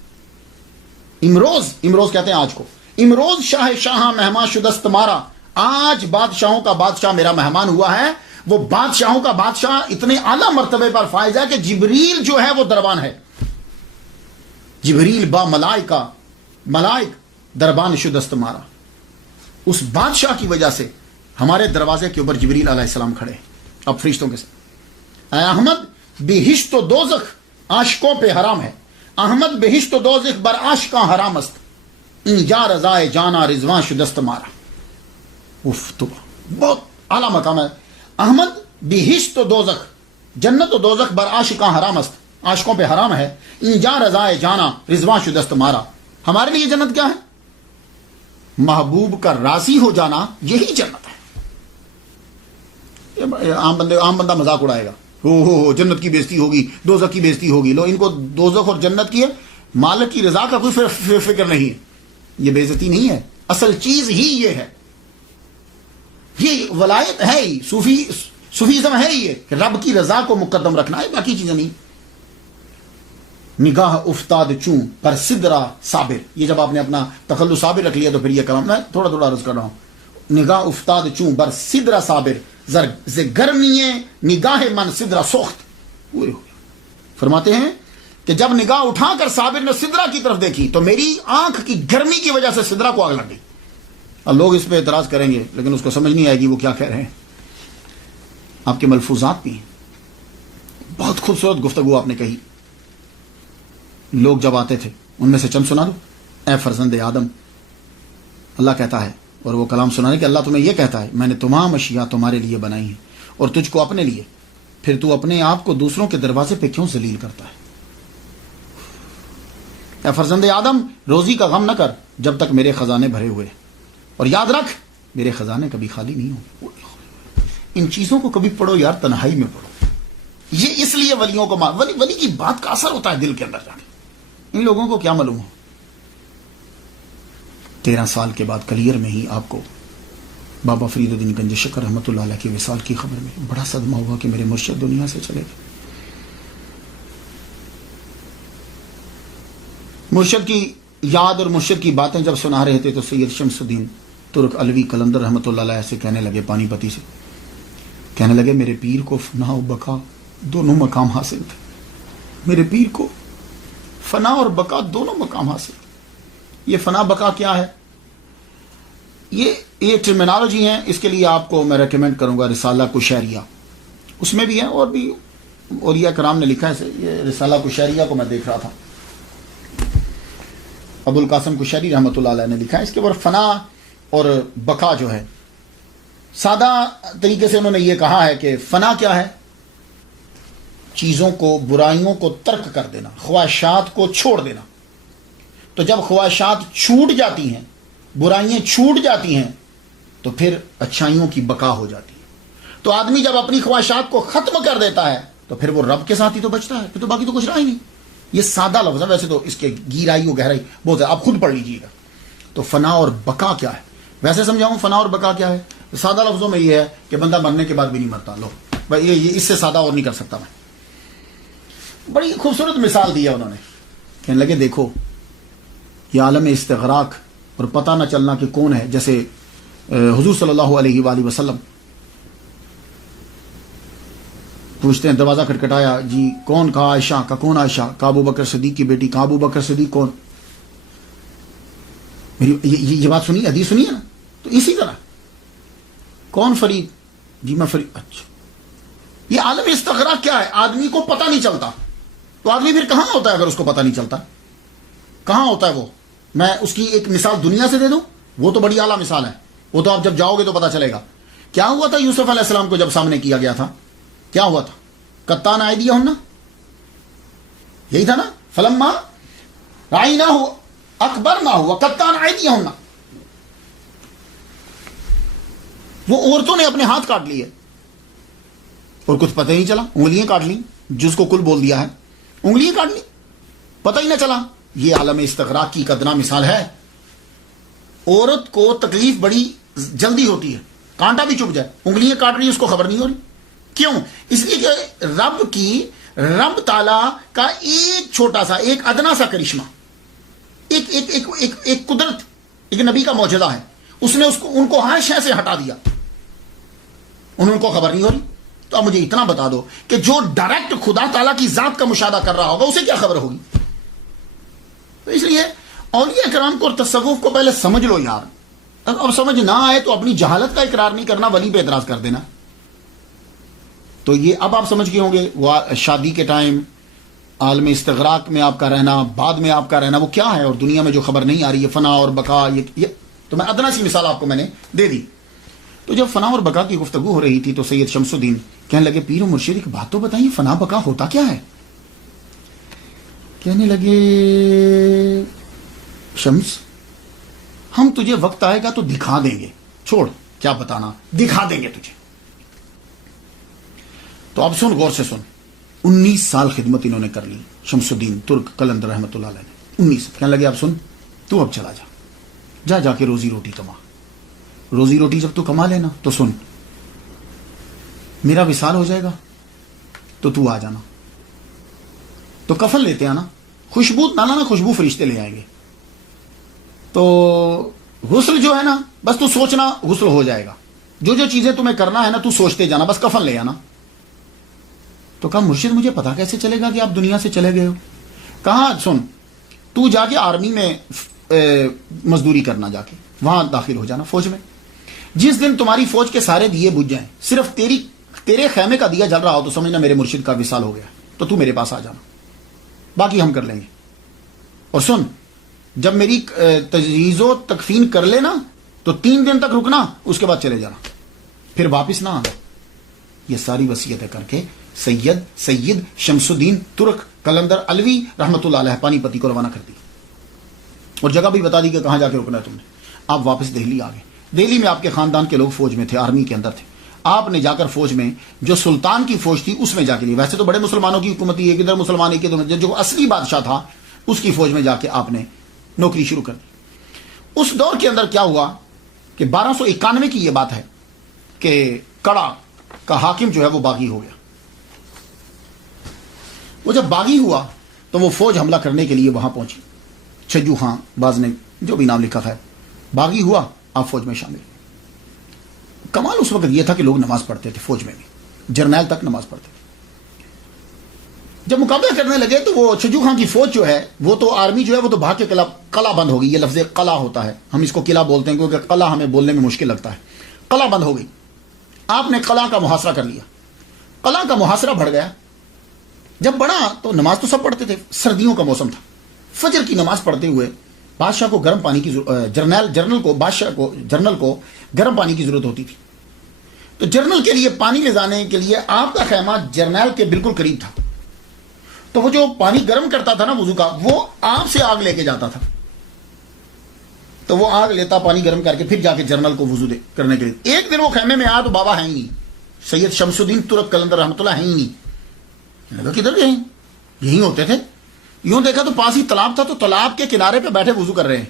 امروز کہتے ہیں آج کو. امروز شاہ شاہ مہمان شدست تمہارا، آج بادشاہوں کا بادشاہ میرا مہمان ہوا ہے. وہ بادشاہوں کا بادشاہ اتنے اعلیٰ مرتبے پر فائز ہے کہ جبریل جو ہے وہ دربان ہے. جبریل با ملائک دربان شدست تمہارا. اس بادشاہ کی وجہ سے ہمارے دروازے کے اوپر جبریل علیہ السلام کھڑے. اب فرشتوں کے ساتھ اے احمد بہشت و دوزخ عاشقوں پہ حرام ہے. احمد بہشت و دوزخ بر عاشقاں حرام است. اینجا رضائے جانا رضوان شدست مارا. تو بہت اعلیٰ مقام ہے. احمد بہشت و دوزخ، جنت و دوزخ بر عاشقاں حرام است، عاشقوں پہ حرام ہے. اینجا رضائے جانا رضوان شدست مارا. ہمارے لیے جنت کیا ہے؟ محبوب کا راضی ہو جانا، یہی جنت ہے. عام بندہ مذاق اڑائے گا، ہو جنت کی بےزتی ہوگی، دوزخ کی بےزتی ہوگی. لو ان کو دوزخ اور جنت کی ہے، مالک کی رضا کا کوئی فکر نہیں ہے. یہ بےزتی نہیں ہے، اصل چیز ہی یہ ہے. یہ ولایت ہے ہی، صوفیزم ہے ہی، یہ کہ رب کی رضا کو مقدم رکھنا ہے، باقی چیزیں نہیں. نگاہ افتاد چوں پر سدرا صابر. یہ جب آپ نے اپنا تخلص صابر رکھ لیا تو پھر یہ کلام میں تھوڑا عرض کر رہا ہوں. نگاہ افتاد چوں بر سدرا صابر ز گرمی نگاہ من سدرا سوخت. فرماتے ہیں کہ جب نگاہ اٹھا کر صابر نے سدرا کی طرف دیکھی تو میری آنکھ کی گرمی کی وجہ سے سدرا کو آگ لگ گئی. اب لوگ اس پہ اعتراض کریں گے لیکن اس کو سمجھ نہیں آئے گی وہ کیا کہہ رہے ہیں. آپ کے ملفوظات بھی ہیں، بہت خوبصورت گفتگو آپ نے کہی. لوگ جب آتے تھے ان میں سے چند سنا دو. اے فرزند آدم، اللہ کہتا ہے، اور وہ کلام سنانے کہ اللہ تمہیں یہ کہتا ہے میں نے تمام اشیاء تمہارے لیے بنائی ہیں اور تجھ کو اپنے لیے، پھر تو اپنے آپ کو دوسروں کے دروازے پہ کیوں ذلیل کرتا ہے. اے فرزند آدم، روزی کا غم نہ کر جب تک میرے خزانے بھرے ہوئے، اور یاد رکھ میرے خزانے کبھی خالی نہیں ہوں. ان چیزوں کو کبھی پڑھو یار، تنہائی میں پڑھو. یہ اس لیے ولیوں کو ولی کی بات کا اثر ہوتا ہے دل کے اندر جا کے. ان لوگوں کو کیا معلوم ہو. 13 سال کے بعد کلیئر میں ہی آپ کو بابا فرید الدین گنج شکر رحمۃ اللہ علیہ کے وصال کی خبر میں بڑا صدمہ ہوا کہ میرے مرشد دنیا سے چلے گئے. مرشد کی یاد اور مرشد کی باتیں جب سنا رہے تھے تو سید شمس الدین ترک علوی قلندر رحمۃ اللہ علیہ سے کہنے لگے، پانی پتی سے کہنے لگے، میرے پیر کو فنا و بقا دونوں مقام حاصل تھے. میرے پیر کو فنا اور بقا دونوں مقام حاصل. یہ فنا بقا کیا ہے؟ یہ ٹرمینالوجی ہیں. اس کے لیے آپ کو میں ریکمینڈ کروں گا رسالہ کشیریہ، اس میں بھی ہے اور بھی اولیاء کرام نے لکھا ہے. یہ رسالہ کشیریہ کو میں دیکھ رہا تھا، ابو القاسم کشیری رحمۃ اللہ علیہ نے لکھا ہے. اس کے اوپر فنا اور بقا جو ہے، سادہ طریقے سے انہوں نے یہ کہا ہے کہ فنا کیا ہے؟ چیزوں کو، برائیوں کو ترک کر دینا، خواہشات کو چھوڑ دینا. تو جب خواہشات چھوٹ جاتی ہیں، برائیاں چھوٹ جاتی ہیں تو پھر اچھائیوں کی بقا ہو جاتی ہے. تو آدمی جب اپنی خواہشات کو ختم کر دیتا ہے تو پھر وہ رب کے ساتھ ہی تو بچتا ہے، پھر تو باقی تو کچھ رہا ہی نہیں. یہ سادہ لفظ ہے، ویسے تو اس کے گہرائی و گہرائی بہت ہے، آپ خود پڑھ لیجیے گا. تو فنا اور بقا کیا ہے؟ ویسے سمجھاؤں فنا اور بقا کیا ہے؟ سادہ لفظوں میں یہ ہے کہ بندہ مرنے کے بعد بھی نہیں مرتا. لو بھائی یہ اس سے سادہ اور نہیں کر سکتا میں. بڑی خوبصورت مثال دی ہے انہوں نے. کہنے لگے دیکھو یہ عالم استغراق اور پتہ نہ چلنا کہ کون ہے. جیسے حضور صلی اللہ علیہ وآلہ وسلم پوچھتے ہیں، دروازہ کھٹکھٹایا، جی کون؟ کہا عائشہ. کا کون عائشہ؟ کہا ابو بکر صدیق کی بیٹی. کہا ابو بکر صدیق کون؟ میری یہ بات سنی، حدیث سنی ہے نا. تو اسی طرح کون فرید؟ جی میں فرید. اچھا یہ عالم استغراق کیا ہے؟ آدمی کو پتہ نہیں چلتا. تو آدمی پھر کہاں ہوتا ہے اگر اس کو پتہ نہیں چلتا؟ کہاں ہوتا ہے وہ؟ میں اس کی ایک مثال دنیا سے دے دوں، وہ تو بڑی اعلیٰ مثال ہے، وہ تو آپ جب جاؤ گے تو پتہ چلے گا. کیا ہوا تھا یوسف علیہ السلام کو جب سامنے کیا گیا تھا؟ کیا ہوا تھا؟ قطان ایدیہن، یہی تھا نا. فلما رأیناہ اکبرناہ وقطان ایدیہن. وہ عورتوں نے اپنے ہاتھ کاٹ لیے اور کچھ پتہ ہی نہیں چلا. انگلیاں کاٹ لی، جس کو کل بول دیا ہے، انگلیاں کاٹ لی، پتہ ہی نہ چلا. یہ عالم استغراق کی قدرہ مثال ہے. عورت کو تکلیف بڑی جلدی ہوتی ہے، کانٹا بھی چپ جائے، انگلیاں کاٹ رہی، اس کو خبر نہیں ہو رہی. کیوں؟ اس لیے کہ رب تعالی کا ایک چھوٹا سا، ایک ادنا سا کرشمہ، ایک قدرت ایک نبی کا معجزہ ہے، اس نے ان کو ہر شے سے ہٹا دیا، ان کو خبر نہیں ہو رہی. تو اب مجھے اتنا بتا دو کہ جو ڈائریکٹ خدا تعالیٰ کی ذات کا مشاہدہ کر رہا ہوگا اسے کیا خبر ہوگی؟ تو اس لیے اولیاء کرام کو اور تصوف کو پہلے سمجھ لو یار. اب سمجھ نہ آئے تو اپنی جہالت کا اقرار نہیں کرنا، ولی پہ اعتراض کر دینا. تو یہ اب آپ سمجھ گئے ہوں گے وہ شادی کے ٹائم عالم استغراق میں آپ کا رہنا، بعد میں آپ کا رہنا وہ کیا ہے، اور دنیا میں جو خبر نہیں آ رہی ہے فنا اور بقا. یہ تو میں ادنا سی مثال آپ کو میں نے دے دی. تو جب فنا اور بقا کی گفتگو ہو رہی تھی تو سید شمس الدین کہنے لگے پیر و مرشد ایک بات تو بتائیے، فنا بقا ہوتا کیا ہے؟ کہنے لگے شمس ہم تجھے وقت آئے گا تو دکھا دیں گے، چھوڑ کیا بتانا، دکھا دیں گے تجھے. تو اب سن، غور سے سن. 19 سال خدمت انہوں نے کر لی شمس الدین ترک قلندر رحمۃ اللہ علیہ نے. 19. کہنے لگے اب سن، تو اب چلا جا کے روزی روٹی کما. روزی روٹی جب تو کما لینا تو سن، میرا وصال ہو جائے گا تو آ جانا. تو کفن لیتے آنا، خوشبو نہ لانا، خوشبو فرشتے لے آئیں گے. تو غسل جو ہے نا بس تو سوچنا غسل ہو جائے گا. جو چیزیں تمہیں کرنا ہے نا تو سوچتے جانا، بس کفن لے آنا. تو کہا مرشد مجھے پتا کیسے چلے گا کہ آپ دنیا سے چلے گئے ہو؟ کہا سن، تو جا کے آرمی میں مزدوری کرنا، جا کے وہاں داخل ہو جانا فوج میں. جس دن تمہاری فوج کے سارے دیے بجھ جائیں، صرف تیرے خیمے کا دیا جل رہا ہو تو سمجھنا میرے مرشد کا وصال ہو گیا. تو میرے پاس آ جانا، باقی ہم کر لیں گے. اور سن، جب میری تجہیز و تکفین کر لینا تو 3 دن تک رکنا، اس کے بعد چلے جانا، پھر واپس نہ آنا. یہ ساری وصیتیں کر کے سید شمس الدین ترک قلندر علوی رحمۃ اللہ علیہ پانی پتی کو روانہ کر دی، اور جگہ بھی بتا دی کہ کہاں جا کے رکنا ہے تم نے. آپ واپس دہلی آ گئے. دہلی میں آپ کے خاندان کے لوگ فوج میں تھے، آرمی کے اندر تھے. آپ نے جا کر فوج میں جو سلطان کی فوج تھی اس میں جا کے لی. ویسے تو بڑے مسلمانوں کی حکومت تھی، ایک ادھر مسلمان ایک ادھر، جو اصلی بادشاہ تھا اس کی فوج میں جا کے آپ نے نوکری شروع کر دی. اس دور کے اندر کیا ہوا کہ 1291 کی یہ بات ہے کہ کڑا کا حاکم جو ہے وہ باغی ہو گیا. وہ جب باغی ہوا تو وہ فوج حملہ کرنے کے لیے وہاں پہنچی. چھجو خان باز نے جو بھی نام لکھا ہے، باغی ہوا، آپ فوج میں شامل. کمال اس وقت یہ تھا کہ لوگ نماز پڑھتے تھے فوج میں بھی، جرنیل تک نماز پڑھتے تھے. جب مقابلہ کرنے لگے تو وہ چھجو خان کی فوج جو ہے وہ تو آرمی جو ہے وہ تو بھاگ کے قلعہ بند ہو گئی. یہ لفظ قلعہ ہوتا ہے، ہم اس کو قلعہ بولتے ہیں کیونکہ قلعہ ہمیں بولنے میں مشکل لگتا ہے. قلعہ بند ہو گئی. آپ نے قلعہ کا محاصرہ کر لیا. قلعہ کا محاصرہ بڑھ گیا. جب بڑھا تو نماز تو سب پڑھتے تھے، سردیوں کا موسم تھا. فجر کی نماز پڑھتے ہوئے بادشاہ کو گرم پانی کی جنرل کو گرم پانی کی ضرورت ہوتی تھی. تو جنرل کے لیے پانی لے جانے کے لیے آپ کا خیمہ جرنیل کے بالکل قریب تھا. تو وہ جو پانی گرم کرتا تھا نا وضو کا، وہ آپ سے آگ لے کے جاتا تھا. تو وہ آگ لیتا، پانی گرم کر کے پھر جا کے جنرل کو وضو کرنے کے لیے. ایک دن وہ خیمے میں آیا تو بابا ہے ہی نہیں، سید شمس الدین ترک قلندر رحمۃ اللہ ہے ہی نہیں. کدھر گئے؟ یہی ہوتے تھے. یوں دیکھا تو پاس ہی تالاب تھا، تو تالاب کے کنارے پہ بیٹھے وضو کر رہے ہیں.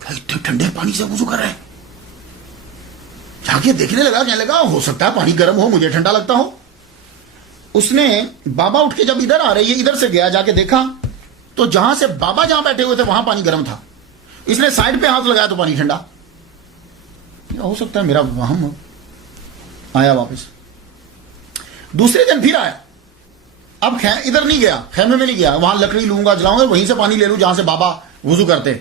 اتنے ٹھنڈے پانی سے وضو کر رہے ہیں. جا کے دیکھنے لگا، کہنے لگا ہو سکتا ہے پانی گرم ہو، مجھے ٹھنڈا لگتا ہو. اس نے بابا اٹھ کے جب ادھر آ رہے یہ ادھر سے گیا، جا کے دیکھا تو جہاں سے بابا جہاں بیٹھے ہوئے تھے وہاں پانی گرم تھا. اس نے سائڈ پہ ہاتھ لگایا تو پانی ٹھنڈا. ہو سکتا ہے میرا وہم. آیا واپس. دوسرے دن پھر آیا. اب ادھر نہیں گیا، خیمے میں نہیں گیا، وہاں لکڑی لوں گا جلاؤں گا، وہیں سے پانی لے لوں جہاں سے بابا وضو کرتے.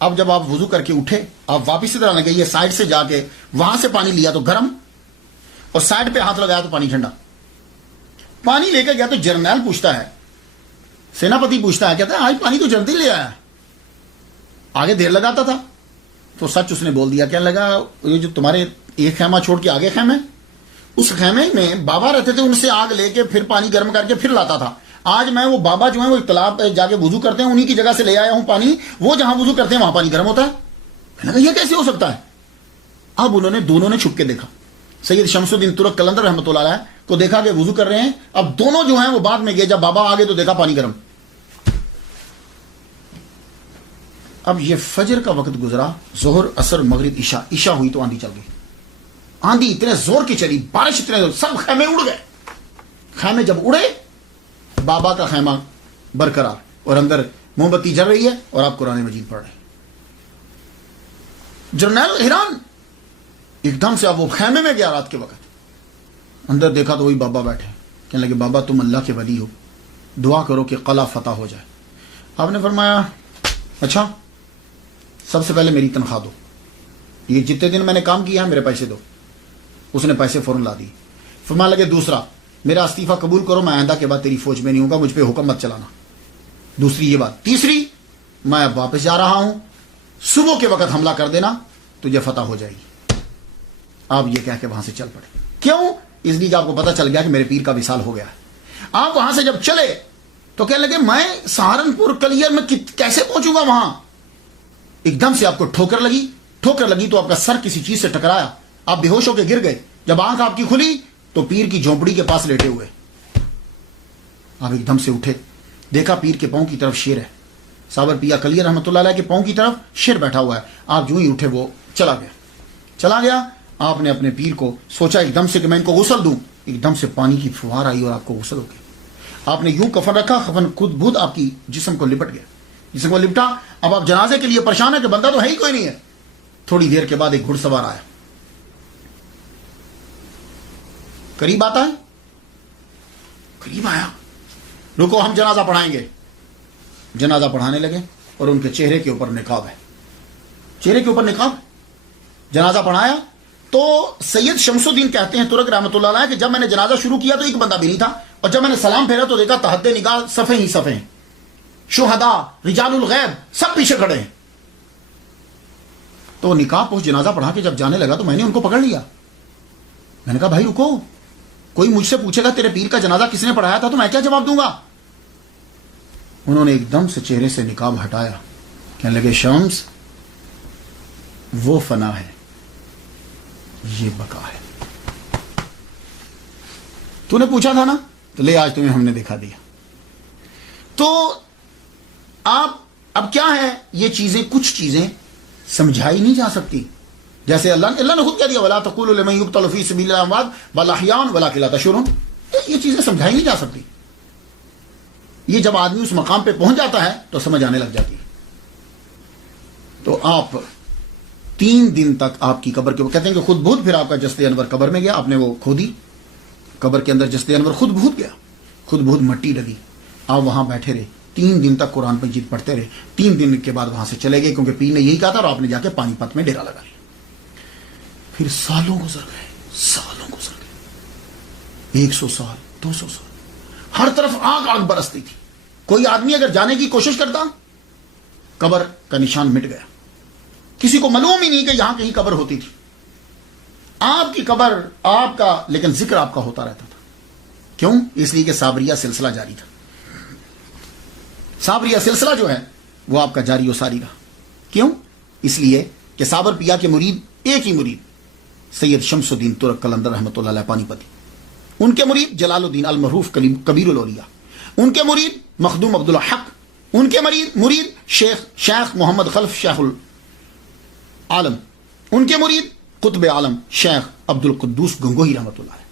اب جب آپ وضو کر کے اٹھے، آپ واپس ادھر آنے گئے، یہ سائڈ سے جا کے وہاں سے پانی لیا تو گرم، اور سائڈ پہ ہاتھ لگایا تو پانی ٹھنڈا. پانی لے کے گیا تو جرنیل پوچھتا ہے، سیناپتی پوچھتا ہے، کہتا ہے آج پانی تو جلدی لے آیا، آگے دیر لگاتا تھا. تو سچ اس نے بول دیا. کہنے لگا یہ جو تمہارے ایک خیمہ چھوڑ کے آگے خیمہ، اس خیمے میں بابا رہتے تھے، ان سے آگ لے کے پھر پانی گرم کر کے پھر لاتا تھا. آج میں وہ بابا جو ہیں وہ تالاب پہ جا کے وضو کرتے ہیں، انہی کی جگہ سے لے آیا ہوں پانی. وہ جہاں وضو کرتے ہیں وہاں پانی گرم ہوتا ہے. میں نے کہا یہ کیسے ہو سکتا ہے؟ اب دونوں نے چھپ کے دیکھا. سید شمس الدین ترک قلندر رحمۃ اللہ علیہ کو دیکھا کہ وضو کر رہے ہیں. اب دونوں جو ہیں وہ بعد میں گئے، جب بابا آگے تو دیکھا پانی گرم. اب یہ فجر کا وقت گزرا، ظہر اثر مغرب عشاء ہوئی تو آندھی چل گئی. آندھی اتنے زور کی چلی، بارش اتنے زور، سب خیمے اڑ گئے. خیمے جب اڑے، بابا کا خیمہ برقرار اور اندر موم بتی جل رہی ہے اور آپ قرآن مجید پڑھ رہے ہیں. جرنیل حیران. ایک دم سے اب وہ خیمے میں گیا رات کے وقت, اندر دیکھا تو وہی بابا بیٹھے. کہنے لگے بابا تم اللہ کے ولی ہو, دعا کرو کہ قلعہ فتح ہو جائے. آپ نے فرمایا اچھا سب سے پہلے میری تنخواہ دو, یہ جتنے دن میں نے کام کیا ہے میرے پیسے دو. اس نے پیسے فوراً لا دی. فرمانے لگے دوسرا میرا استعفیٰ قبول کرو, میں آئندہ کے بعد تیری فوج میں نہیں ہوں گا, مجھ پہ حکم مت چلانا. دوسری یہ بات. تیسری میں اب واپس جا رہا ہوں, صبح کے وقت حملہ کر دینا, تجھے فتح ہو جائے گی. آپ یہ کہہ کے وہاں سے چل پڑے. کیوں؟ اس لیے کہ آپ کو پتا چل گیا کہ میرے پیر کا وصال ہو گیا ہے. آپ وہاں سے جب چلے تو کہنے لگے میں سہارنپور کلیئر میں کیسے پہنچوں گا وہاں. ایک دم سے آپ کو ٹھوکر لگی تو آپ کا سر کسی چیز سے ٹکرایا, آپ بے ہوش ہو کے گر گئے. جب آنکھ آپ کی کھلی تو پیر کی جھونپڑی کے پاس لیٹے ہوئے. آپ ایک دم سے اٹھے, دیکھا پیر کے پاؤں کی طرف شیر ہے. صابر پیا کلیئر رحمۃ اللہ علیہ کے پاؤں کی طرف شیر بیٹھا ہوا ہے. آپ جو ہی اٹھے وہ چلا گیا. آپ نے اپنے پیر کو سوچا ایک دم سے کہ میں ان کو غسل دوں, ایک دم سے پانی کی فوار آئی اور آپ کو غسل ہو گئی. آپ نے یوں کفن رکھا, کفن خود بھود آپ کی جسم کو لپٹ گیا. جسم کو لپٹا. اب آپ جنازے کے لیے پریشان ہے کہ بندہ تو ہے ہی کوئی نہیں ہے. تھوڑی دیر کے بعد ایک گھڑ سوار آیا, قریب آتا ہے, قریب آیا, رکو ہم جنازہ پڑھائیں گے. جنازہ پڑھانے لگے اور ان کے چہرے کے اوپر نقاب ہے, چہرے کے اوپر نقاب. جنازہ پڑھایا تو سید شمس الدین کہتے ہیں ترک رحمۃ اللہ علیہ کہ جب میں نے جنازہ شروع کیا تو ایک بندہ بھی نہیں تھا, اور جب میں نے سلام پھیرا تو دیکھا تحت نگاہ صفیں ہی صفیں, شہداء رجال الغیب سب پیچھے کھڑے ہیں. تو نکاح پوچھ جنازہ پڑھا کے جب جانے لگا تو میں نے ان کو پکڑ لیا. میں نے کہا بھائی رکو, کوئی مجھ سے پوچھے گا تیرے پیر کا جنازہ کس نے پڑھایا تھا تو میں کیا جواب دوں گا. انہوں نے ایک دم سے چہرے سے نقاب ہٹایا, کہنے لگے شمس وہ فنا ہے یہ بقا ہے. تو نے پوچھا تھا نا تو لے آج تمہیں ہم نے دکھا دیا. تو آپ اب کیا ہے, یہ چیزیں کچھ چیزیں سمجھائی نہیں جا سکتی. جیسے اللہ نے خود کہہ دیا ولا تقولوا لمن يقتل في سبيل الله اموات بل احياء ولكن لا تشعرون. یہ چیزیں سمجھائی نہیں جا سکتی. یہ جب آدمی اس مقام پہ پہنچ جاتا ہے تو سمجھ آنے لگ جاتی ہے. تو آپ 3 دن تک آپ کی قبر کے, وہ کہتے ہیں کہ خود بھوت, پھر آپ کا جسد انور قبر میں گیا, آپ نے وہ کھودی قبر کے اندر, جسد انور خود بھوت گیا, خود بھوت مٹی لگی. آپ وہاں بیٹھے رہے 3 دن تک قرآن مجید پڑھتے رہے. 3 دن کے بعد وہاں سے چلے گئے کیونکہ پیر نے یہی کہا تھا, اور آپ نے جا کے پانی پت میں ڈیرا لگا لیا. پھر سالوں گزر گئے, 100 سال 200 سال, ہر طرف آگ آگ برستی تھی. کوئی آدمی اگر جانے کی کوشش کرتا قبر کا نشان مٹ گیا. کسی کو معلوم ہی نہیں کہ یہاں کہیں قبر ہوتی تھی. آپ کی قبر آپ کا, لیکن ذکر آپ کا ہوتا رہتا تھا. کیوں؟ اس لیے کہ صابریہ سلسلہ جاری تھا. صابریہ سلسلہ جو ہے وہ آپ کا جاری و ساری رہا. کیوں؟ اس لیے کہ صابر پیا کے مرید, ایک ہی مرید سید شمس الدین ترک قلندر رحمۃ اللہ علیہ پانی پتی, ان کے مرید جلال الدین المعروف کبیر الاولیاء, ان کے مرید مخدوم عبد الحق, ان کے مرید شیخ محمد خلف شیخ العالم, ان کے مرید قطب عالم شیخ عبد القدوس گنگوہی رحمۃ اللہ علیہ.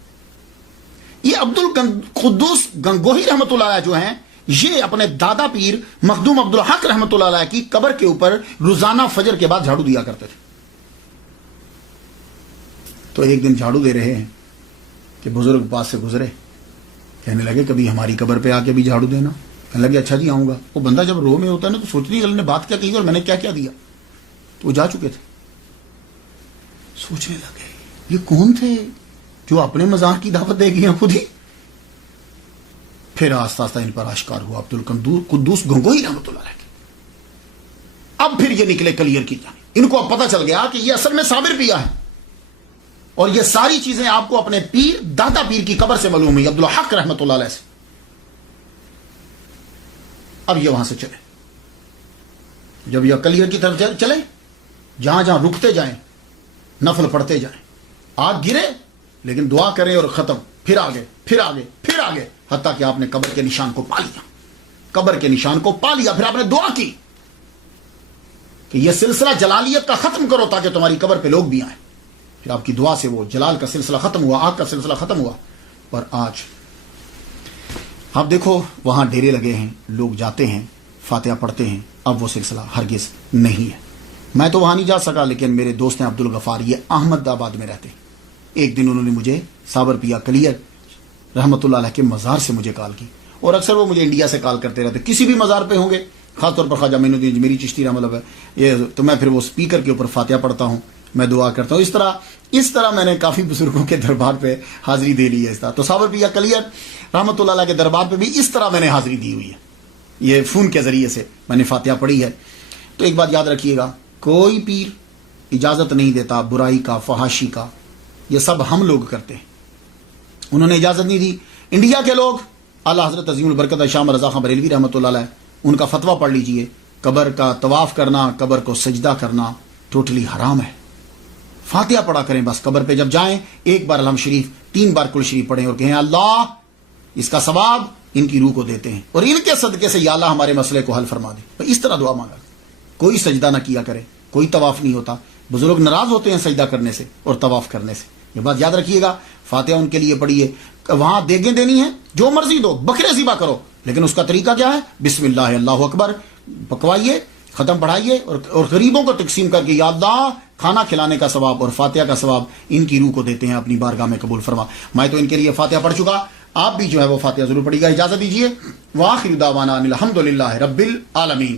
یہ عبد القدوس گنگوہی رحمۃ اللہ علیہ جو ہیں, یہ اپنے دادا پیر مخدوم عبد الحق رحمۃ اللہ علیہ کی قبر کے اوپر روزانہ فجر کے بعد جھاڑو دیا کرتے تھے. تو ایک دن جھاڑو دے رہے ہیں کہ بزرگ پاس سے گزرے, کہنے لگے کبھی ہماری قبر پہ آ کے بھی جھاڑو دینا. کہنے لگے اچھا جی آؤں گا. وہ بندہ جب رو میں ہوتا ہے نا تو سوچتی ہے اللہ نے بات کیا کہی اور میں نے کیا کیا دیا. تو وہ جا چکے تھے. سوچنے لگے یہ کون تھے جو اپنے مزار کی دعوت دے گئے ہیں خود ہی. پھر آہستہ آہستہ ان پر آشکار ہوا عبد القدوس گنگوہی رحمۃ اللہ علیہ. اب پھر یہ نکلے کلیئر کی جانب. ان کو اب پتہ چل گیا کہ یہ اصل میں صابر پیا ہے, اور یہ ساری چیزیں آپ کو اپنے پیر دادا پیر کی قبر سے معلوم ہوئی, عبد الحق رحمۃ اللہ علیہ سے. اب یہ وہاں سے چلے, جب یہ کلیئر کی طرف چلے, جہاں جہاں رکتے جائیں نفل پڑھتے جائیں, آگ گرے لیکن دعا کریں اور ختم, پھر آگے پھر آگے پھر آگے, حتیٰ کہ آپ نے قبر کے نشان کو پا لیا. قبر کے نشان کو پا لیا. پھر آپ نے دعا کی کہ یہ سلسلہ جلالیت کا ختم کرو تاکہ تمہاری قبر پہ لوگ بھی آئیں. پھر آپ کی دعا سے وہ جلال کا سلسلہ ختم ہوا, آگ کا سلسلہ ختم ہوا. اور آج آپ دیکھو وہاں ڈیرے لگے ہیں, لوگ جاتے ہیں, فاتحہ پڑھتے ہیں. اب وہ سلسلہ ہرگز نہیں ہے. میں تو وہاں نہیں جا سکا، لیکن میرے دوست ہیں عبد الغفار، یہ احمد آباد میں رہتے. ایک دن انہوں نے مجھے صابر پیا کلیئر رحمۃ اللہ علیہ کے مزار سے مجھے کال کی، اور اکثر وہ مجھے انڈیا سے کال کرتے رہتے، کسی بھی مزار پہ ہوں گے، خاص طور پر خواجہ معین الدین اجمیری چشتی رحمۃ اللہ یہ، تو میں پھر وہ اسپیکر کے اوپر فاتحہ پڑھتا ہوں، میں دعا کرتا ہوں. اس طرح میں نے کافی بزرگوں کے دربار پہ حاضری دے لی ہے. اس طرح تو صابر پیا کلیئر رحمۃ اللہ علیہ کے دربار پہ بھی اس طرح میں نے حاضری دی ہوئی ہے، یہ فون کے ذریعے سے میں نے فاتحہ پڑھی ہے. تو ایک بات یاد رکھیے گا، کوئی پیر اجازت نہیں دیتا برائی کا، فحاشی کا، یہ سب ہم لوگ کرتے ہیں، انہوں نے اجازت نہیں دی. انڈیا کے لوگ، اعلیٰ حضرت عظیم البرکت شاہ رضا خان بریلوی رحمۃ اللہ علیہ، ان کا فتویٰ پڑھ لیجئے، قبر کا طواف کرنا، قبر کو سجدہ کرنا ٹوٹلی حرام ہے. فاتحہ پڑھا کریں بس، قبر پہ جب جائیں ایک بار الحمد شریف، 3 بار کل شریف پڑھیں اور کہیں اللہ اس کا ثواب ان کی روح کو دیتے ہیں، اور ان کے صدقے سے یا اللہ ہمارے مسئلے کو حل فرما دے. اس طرح دعا مانگا، کوئی سجدہ نہ کیا کرے، کوئی طواف نہیں ہوتا. بزرگ ناراض ہوتے ہیں سجدہ کرنے سے اور طواف کرنے سے، یہ بات یاد رکھیے گا. فاتحہ ان کے لیے پڑھیے. وہاں دیگیں دینی ہیں، جو مرضی دو، بکرے ذبح کرو، لیکن اس کا طریقہ کیا ہے؟ بسم اللہ، اللہ اکبر پکوائیے، ختم پڑھائیے، اور غریبوں کو تقسیم کر کے یا اللہ کھانا کھلانے کا ثواب اور فاتحہ کا ثواب ان کی روح کو دیتے ہیں، اپنی بارگاہ میں قبول فرما. میں تو ان کے لیے فاتحہ پڑھ چکا، آپ بھی جو ہے وہ فاتحہ ضرور پڑھیے گا. اجازت دیجیے. وآخر دعوانا ان الحمد للہ رب العالمین.